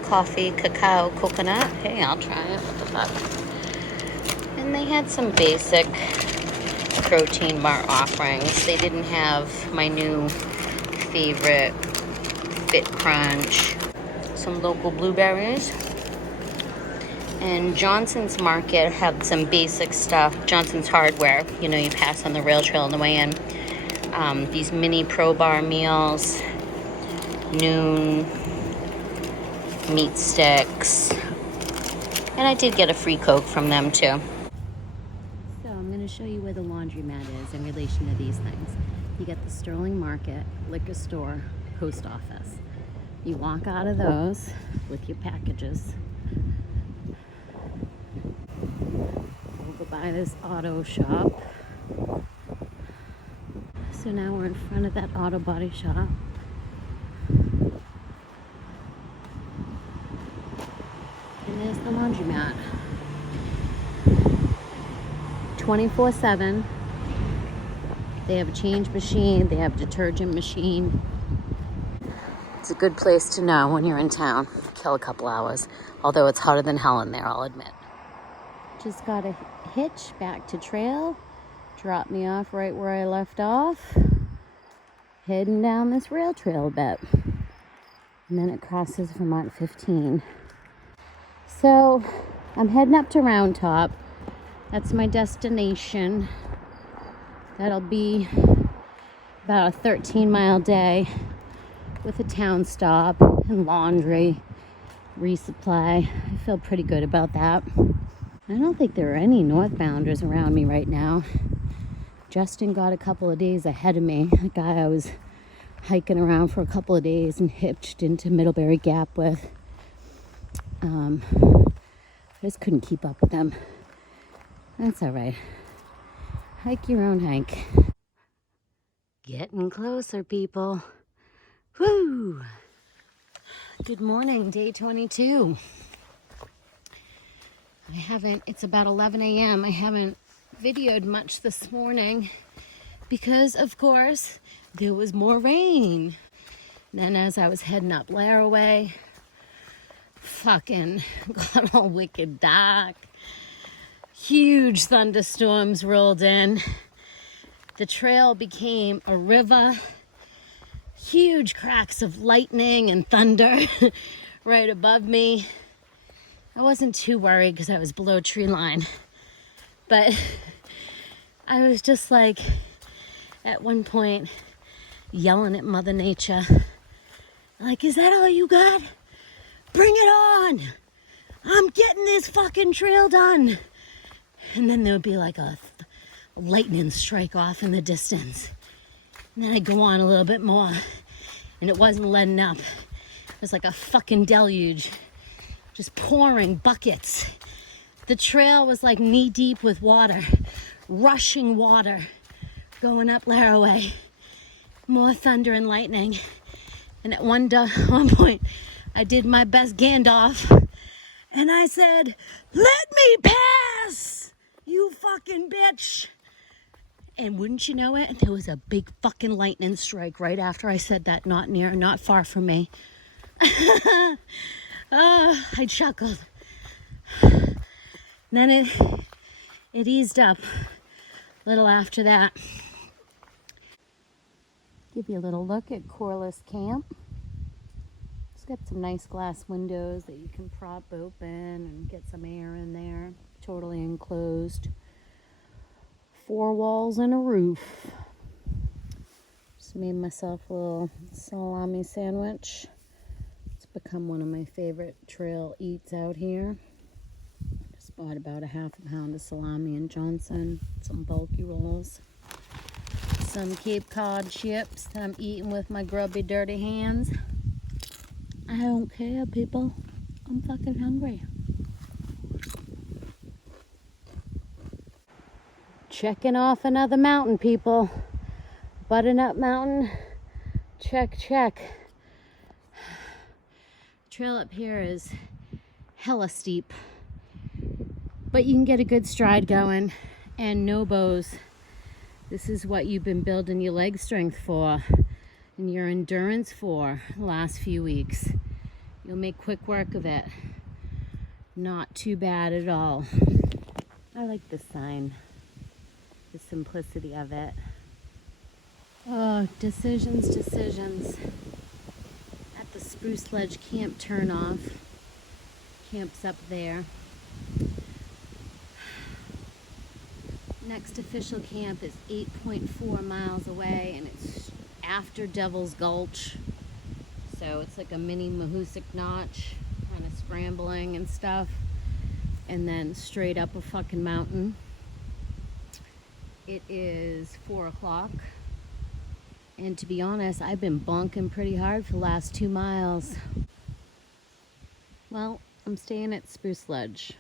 Coffee, cacao, coconut. Hey, I'll try it. What the fuck? And they had some basic protein bar offerings. They didn't have my new favorite Fit Crunch. Some local blueberries. And Johnson's Market had some basic stuff. Johnson's Hardware, you know, you pass on the rail trail on the way in. These mini Pro Bar meals, noon, meat sticks, and I did get a free Coke from them too. So I'm going to show you where the laundromat is in relation to these things. You get the Sterling Market, liquor store, post office. You walk out of those with your packages. Over by this auto shop. So now we're in front of that auto body shop. And there's the laundromat. 24/7. They have a change machine. They have a detergent machine. It's a good place to know when you're in town. Kill a couple hours. Although it's hotter than hell in there, I'll admit. Just got a hitch back to trail. Dropped me off right where I left off. Heading down this rail trail a bit. And then it crosses Vermont 15. So I'm heading up to Round Top. That's my destination. That'll be about a 13-mile day with a town stop and laundry, resupply. I feel pretty good about that. I don't think there are any northbounders around me right now. Justin got a couple of days ahead of me. A guy I was hiking around for a couple of days and hitched into Middlebury Gap with. I just couldn't keep up with them. That's all right. Hike your own hike. Getting closer, people. Woo! Good morning, day 22. It's about 11 a.m. I haven't videoed much this morning because, of course, there was more rain. And then as I was heading up Laraway, fucking got all wicked dark. Huge thunderstorms rolled in. The trail became a river. Huge cracks of lightning and thunder right above me. I wasn't too worried because I was below tree line. But I was just like, at one point, yelling at Mother Nature. Like, is that all you got? Bring it on! I'm getting this fucking trail done! And then there would be like a lightning strike off in the distance. And then I'd go on a little bit more, and it wasn't letting up. It was like a fucking deluge, just pouring buckets. The trail was like knee deep with water, rushing water, going up Laraway. More thunder and lightning. And at one point, I did my best Gandalf, and I said, "Let me pass, you fucking bitch." And wouldn't you know it, there was a big fucking lightning strike right after I said that, not far from me. Oh, I chuckled. Then it eased up a little after that. Give you a little look at Corliss Camp. It's got some nice glass windows that you can prop open and get some air in there. Totally enclosed. 4 walls and a roof. Just made myself a little salami sandwich. It's become one of my favorite trail eats out here. Just bought about a half a pound of salami and Johnson. Some bulky rolls. Some Cape Cod chips that I'm eating with my grubby, dirty hands. I don't care, people. I'm fucking hungry. Checking off another mountain, people. Butternut Mountain. Check, check. Trail up here is hella steep, but you can get a good stride going. And NOBOs, this is what you've been building your leg strength for and your endurance for the last few weeks. You'll make quick work of it. Not too bad at all. I like this sign, the simplicity of it. Oh, decisions. At the Spruce Ledge Camp turnoff. Camp's up there. Next official camp is 8.4 miles away, and it's after Devil's Gulch. So it's like a mini Mahoosic Notch, kind of scrambling and stuff. And then straight up a fucking mountain. It is 4 o'clock. And to be honest, I've been bonking pretty hard for the last 2 miles. Well, I'm staying at Spruce Ledge.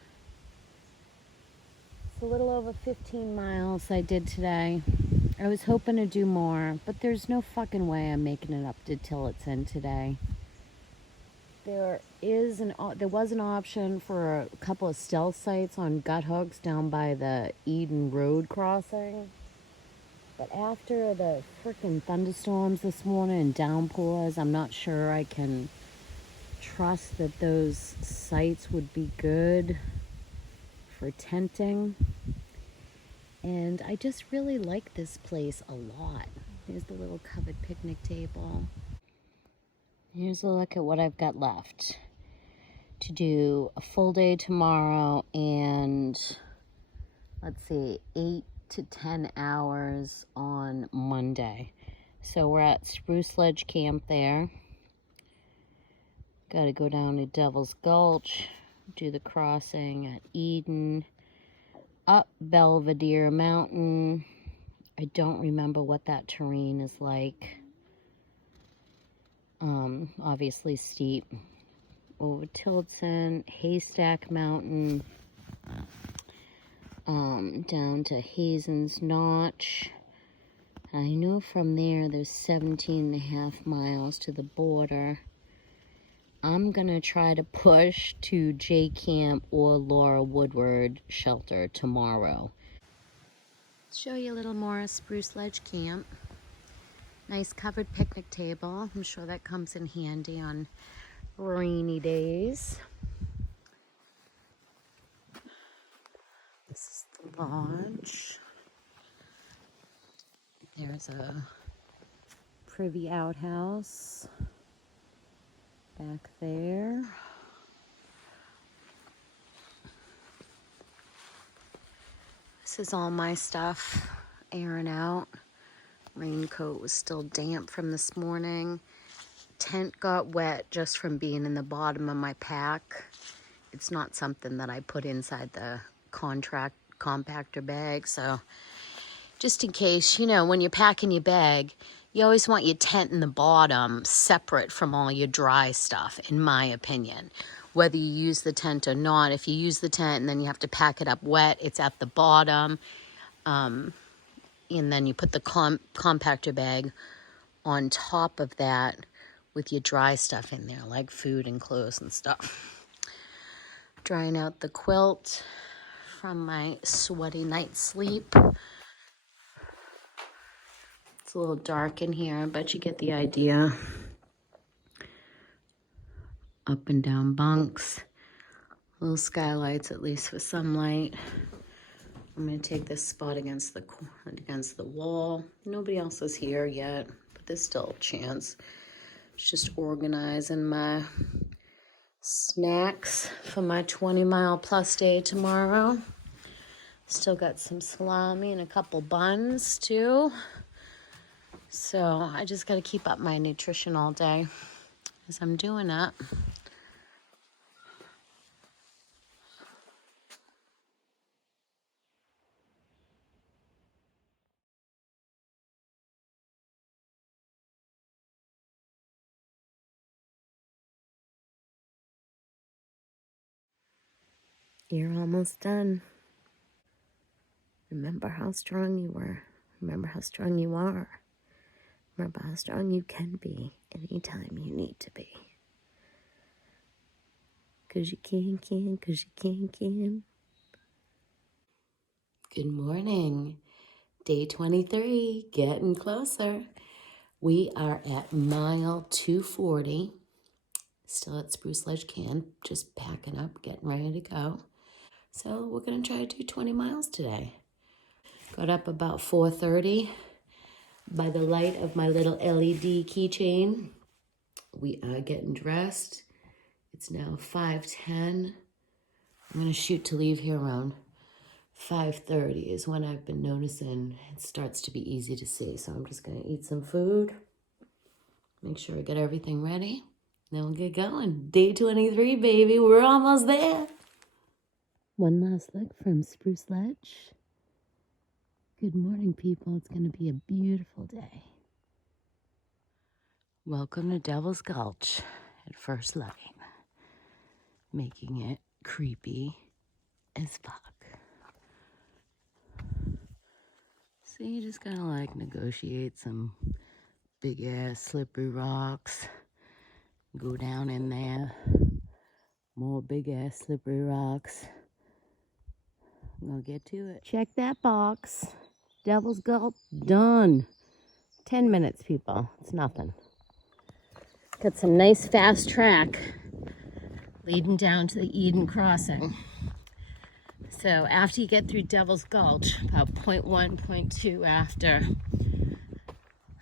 It's a little over 15 miles I did today. I was hoping to do more, but there's no fucking way I'm making it up to Tillotson today. There was an option for a couple of stealth sites on gut hooks down by the Eden Road crossing. But after the freaking thunderstorms this morning and downpours, I'm not sure I can trust that those sites would be good for tenting. And I just really like this place a lot. Here's the little covered picnic table. Here's a look at what I've got left to do. A full day tomorrow and, let's see, 8 to 10 hours on Monday. So we're at Spruce Ledge Camp there. Got to go down to Devil's Gulch, do the crossing at Eden, up Belvedere Mountain. I don't remember what that terrain is like. Obviously steep. Over Tillotson, Haystack Mountain, down to Hazen's Notch. I know from there's 17.5 miles to the border. I'm gonna try to push to J Camp or Laura Woodward Shelter tomorrow. Show you a little more of Spruce Ledge Camp. Nice covered picnic table. I'm sure that comes in handy on rainy days. This is the lodge. There's a privy outhouse back there. This is all my stuff airing out. Raincoat was still damp from this morning. Tent got wet just from being in the bottom of my pack. It's not something that I put inside the compactor bag, so just in case, you know, when you're packing your bag, you always want your tent in the bottom separate from all your dry stuff, in my opinion. Whether you use the tent or not, if you use the tent and then you have to pack it up wet, it's at the bottom. And then you put the compactor bag on top of that with your dry stuff in there, like food and clothes and stuff. Drying out the quilt from my sweaty night's sleep. It's a little dark in here, but you get the idea. Up and down bunks. Little skylights, at least with some light. I'm gonna take this spot against the wall. Nobody else is here yet, but there's still a chance. It's just organizing my snacks for my 20-mile plus day tomorrow. Still got some salami and a couple buns too. So I just gotta keep up my nutrition all day as I'm doing that. You're almost done. Remember how strong you were. Remember how strong you are. Remember how strong you can be anytime you need to be. 'Cause you can, 'cause you can. Good morning. Day 23, getting closer. We are at mile 240. Still at Spruce Ledge Camp, just packing up, getting ready to go. So we're gonna try to do 20 miles today. Got up about 4:30 by the light of my little LED keychain. We are getting dressed. It's now 5:10. I'm gonna shoot to leave here around 5:30 is when I've been noticing it starts to be easy to see. So I'm just gonna eat some food, make sure I get everything ready, then we'll get going. Day 23, baby, we're almost there. One last look from Spruce Ledge. Good morning, people. It's gonna be a beautiful day. Welcome to Devil's Gulch at first light, making it creepy as fuck. So you just gotta like negotiate some big ass slippery rocks, go down in there, more big ass slippery rocks. I'm gonna get to it. Check that box. Devil's Gulch done. 10 minutes, people. It's nothing. Got some nice fast track leading down to the Eden Crossing. So after you get through Devil's Gulch, about 0.1, 0.2 after,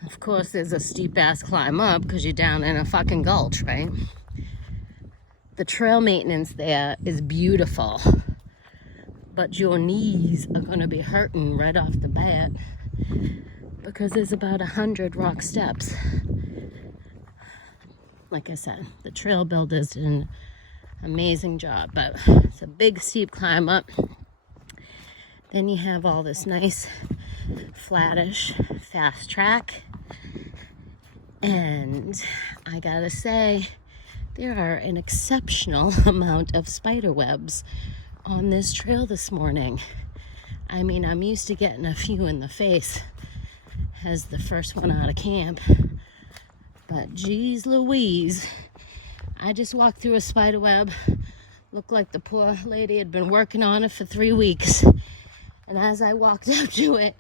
of course there's a steep ass climb up because you're down in a fucking gulch, right? The trail maintenance there is beautiful, but your knees are gonna be hurting right off the bat because there's about 100 rock steps. Like I said, the trail builders did an amazing job, but it's a big steep climb up. Then you have all this nice flattish fast track, and I gotta say there are an exceptional amount of spider webs on this trail this morning. I mean, I'm used to getting a few in the face as the first one out of camp, but geez Louise, I just walked through a spider web. Looked like the poor lady had been working on it for 3 weeks. And as I walked up to it,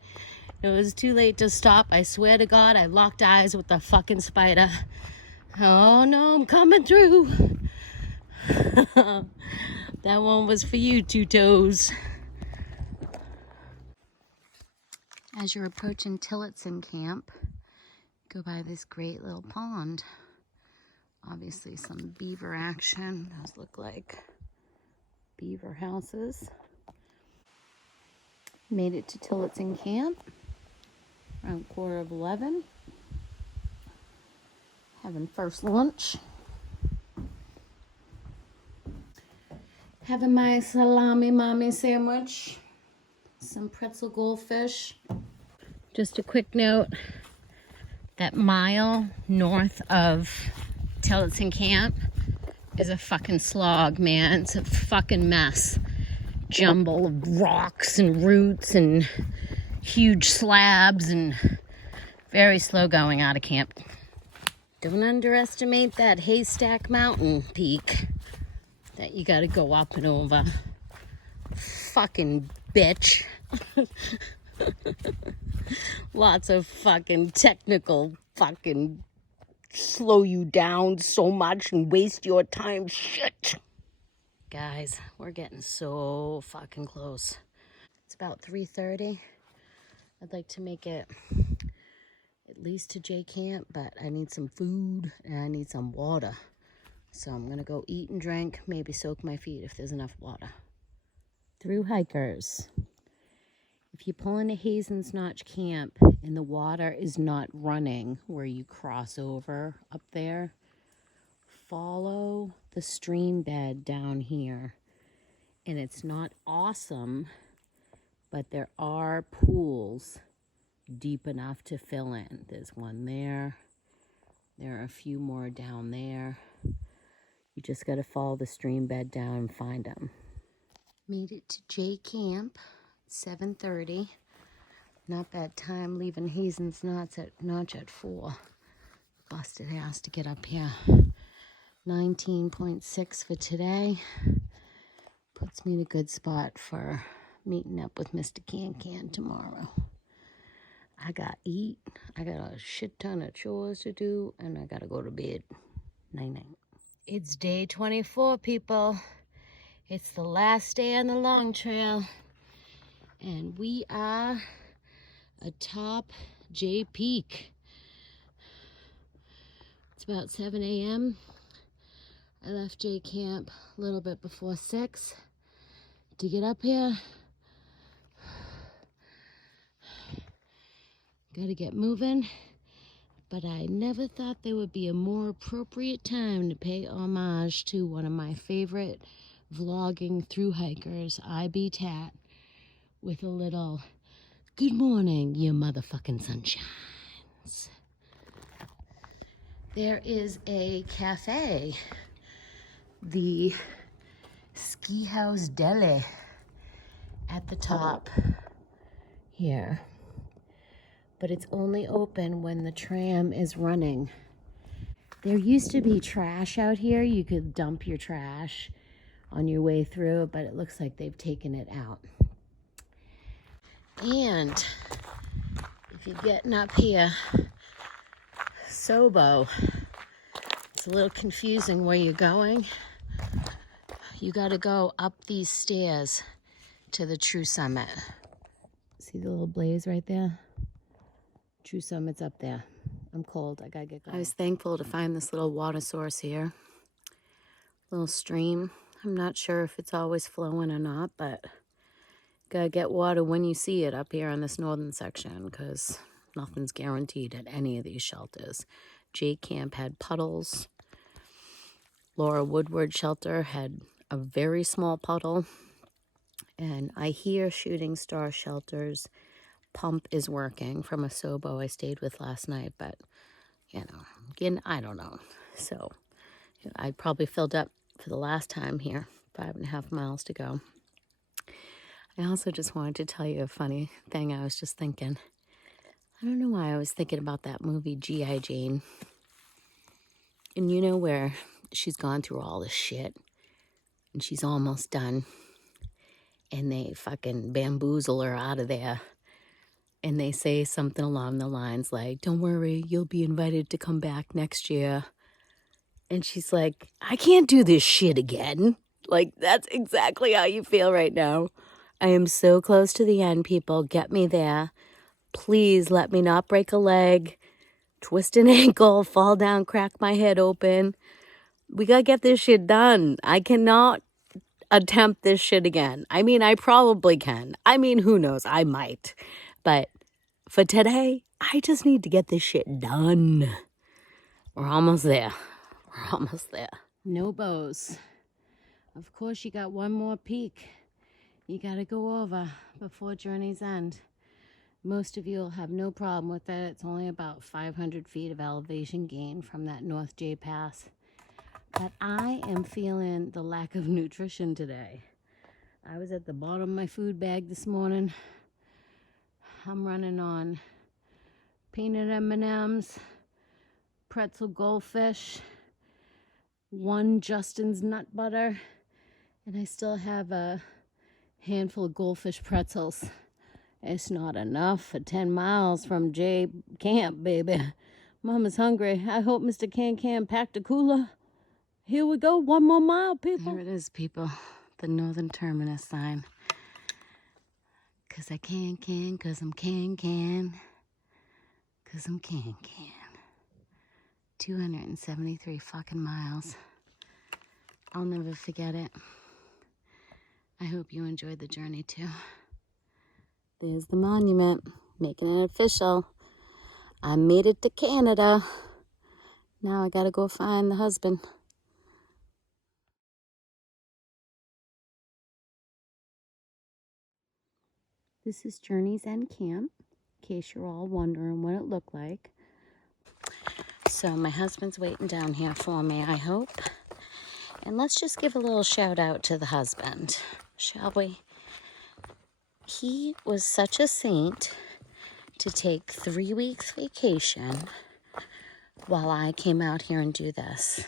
it was too late to stop. I swear to God, I locked eyes with the fucking spider. Oh no, I'm coming through. That one was for you, Two Toes. As you're approaching Tillotson Camp, go by this great little pond. Obviously some beaver action. Those look like beaver houses. Made it to Tillotson Camp around 11:15. Having first lunch. Having my salami mommy sandwich. Some pretzel goldfish. Just a quick note, that mile north of Tillotson Camp is a fucking slog, man. It's a fucking mess. Jumble of rocks and roots and huge slabs and very slow going out of camp. Don't underestimate that Haystack Mountain peak that you gotta go up and over. Fucking bitch. Lots of fucking technical fucking slow you down so much and waste your time shit. Guys, we're getting so fucking close. It's about 3:30. I'd like to make it at least to J Camp, but I need some food and I need some water. So I'm gonna go eat and drink, maybe soak my feet if there's enough water. Through hikers. If you pull into Hazen's Notch Camp and the water is not running where you cross over up there, follow the stream bed down here. And it's not awesome, but there are pools deep enough to fill in. There's one there. There are a few more down there. You just got to follow the stream bed down and find them. Made it to J Camp, 7:30. Not bad time leaving Hazen's Notch at 4. Busted ass to get up here. 19.6 for today. Puts me in a good spot for meeting up with Mr. Can tomorrow. I got to eat. I got a shit ton of chores to do, and I got to go to bed. Night-night. It's day 24, people. It's the last day on the Long Trail, and we are atop J Peak. It's about 7 a.m. I left J Camp a little bit before 6 to get up here. Gotta get moving, but I never thought there would be a more appropriate time to pay homage to one of my favorite vlogging through hikers, IB Tat, with a little good morning, you motherfucking sunshines. There is a cafe, the Ski House Deli, at the top here. But it's only open when the tram is running. There used to be trash out here. You could dump your trash on your way through, but it looks like they've taken it out. And if you're getting up here, Sobo, it's a little confusing where you're going. You got to go up these stairs to the true summit. See the little blaze right there? True summit's up there. I'm cold. I gotta get going. I was thankful to find this little water source here. Little stream. I'm not sure if it's always flowing or not, but gotta get water when you see it up here in this northern section, because nothing's guaranteed at any of these shelters. J Camp had puddles. Laura Woodward Shelter had a very small puddle. And I hear Shooting Star Shelter's pump is working from a Sobo I stayed with last night, but you know, again, I don't know. So I probably filled up for the last time here, 5.5 miles to go. I also just wanted to tell you a funny thing I was just thinking. I don't know why I was thinking about that movie G.I. Jane. And you know where she's gone through all this shit and she's almost done. And they fucking bamboozle her out of there. And they say something along the lines like, don't worry, you'll be invited to come back next year. And she's like, I can't do this shit again. Like, that's exactly how you feel right now. I am so close to the end, people. Get me there. Please let me not break a leg, twist an ankle, fall down, crack my head open. We gotta get this shit done. I cannot attempt this shit again. I mean, I probably can. I mean, who knows? I might. But for today, I just need to get this shit done. We're almost there. We're almost there. NOBOs. Of course, you got one more peak you gotta go over before journey's end. Most of you will have no problem with it. It's only about 500 feet of elevation gain from that North J Pass. But I am feeling the lack of nutrition today. I was at the bottom of my food bag this morning. I'm running on peanut M&Ms, pretzel goldfish, one Justin's nut butter, and I still have a handful of goldfish pretzels. It's not enough for 10 miles from J Camp, baby. Mama's hungry. I hope Mr. Can packed a cooler. Here we go. 1 more mile, people. There it is, people. The northern terminus sign. Cause I can, cause I'm can. Cause I'm can. 273 fucking miles. I'll never forget it. I hope you enjoyed the journey too. There's the monument, making it official. I made it to Canada. Now I gotta go find the husband. This is Journey's End Camp, in case you're all wondering what it looked like. So my husband's waiting down here for me, I hope. And let's just give a little shout out to the husband, shall we? He was such a saint to take 3 weeks vacation while I came out here and did this.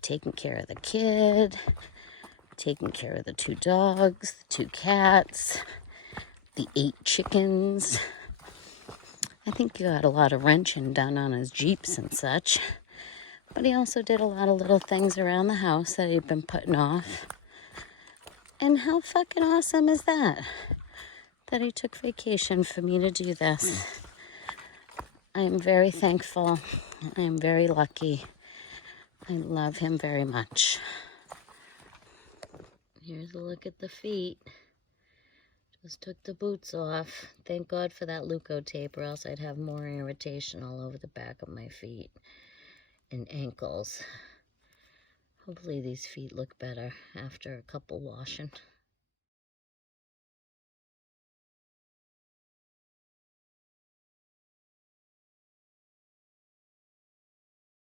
Taking care of the kid, taking care of the 2 dogs, the 2 cats, the 8 chickens. I think he got a lot of wrenching done on his Jeeps and such. But he also did a lot of little things around the house that he'd been putting off. And how fucking awesome is that? That he took vacation for me to do this. I am very thankful. I am very lucky. I love him very much. Here's a look at the feet. Just took the boots off. Thank God for that Luco tape, or else I'd have more irritation all over the back of my feet and ankles. Hopefully these feet look better after a couple washing.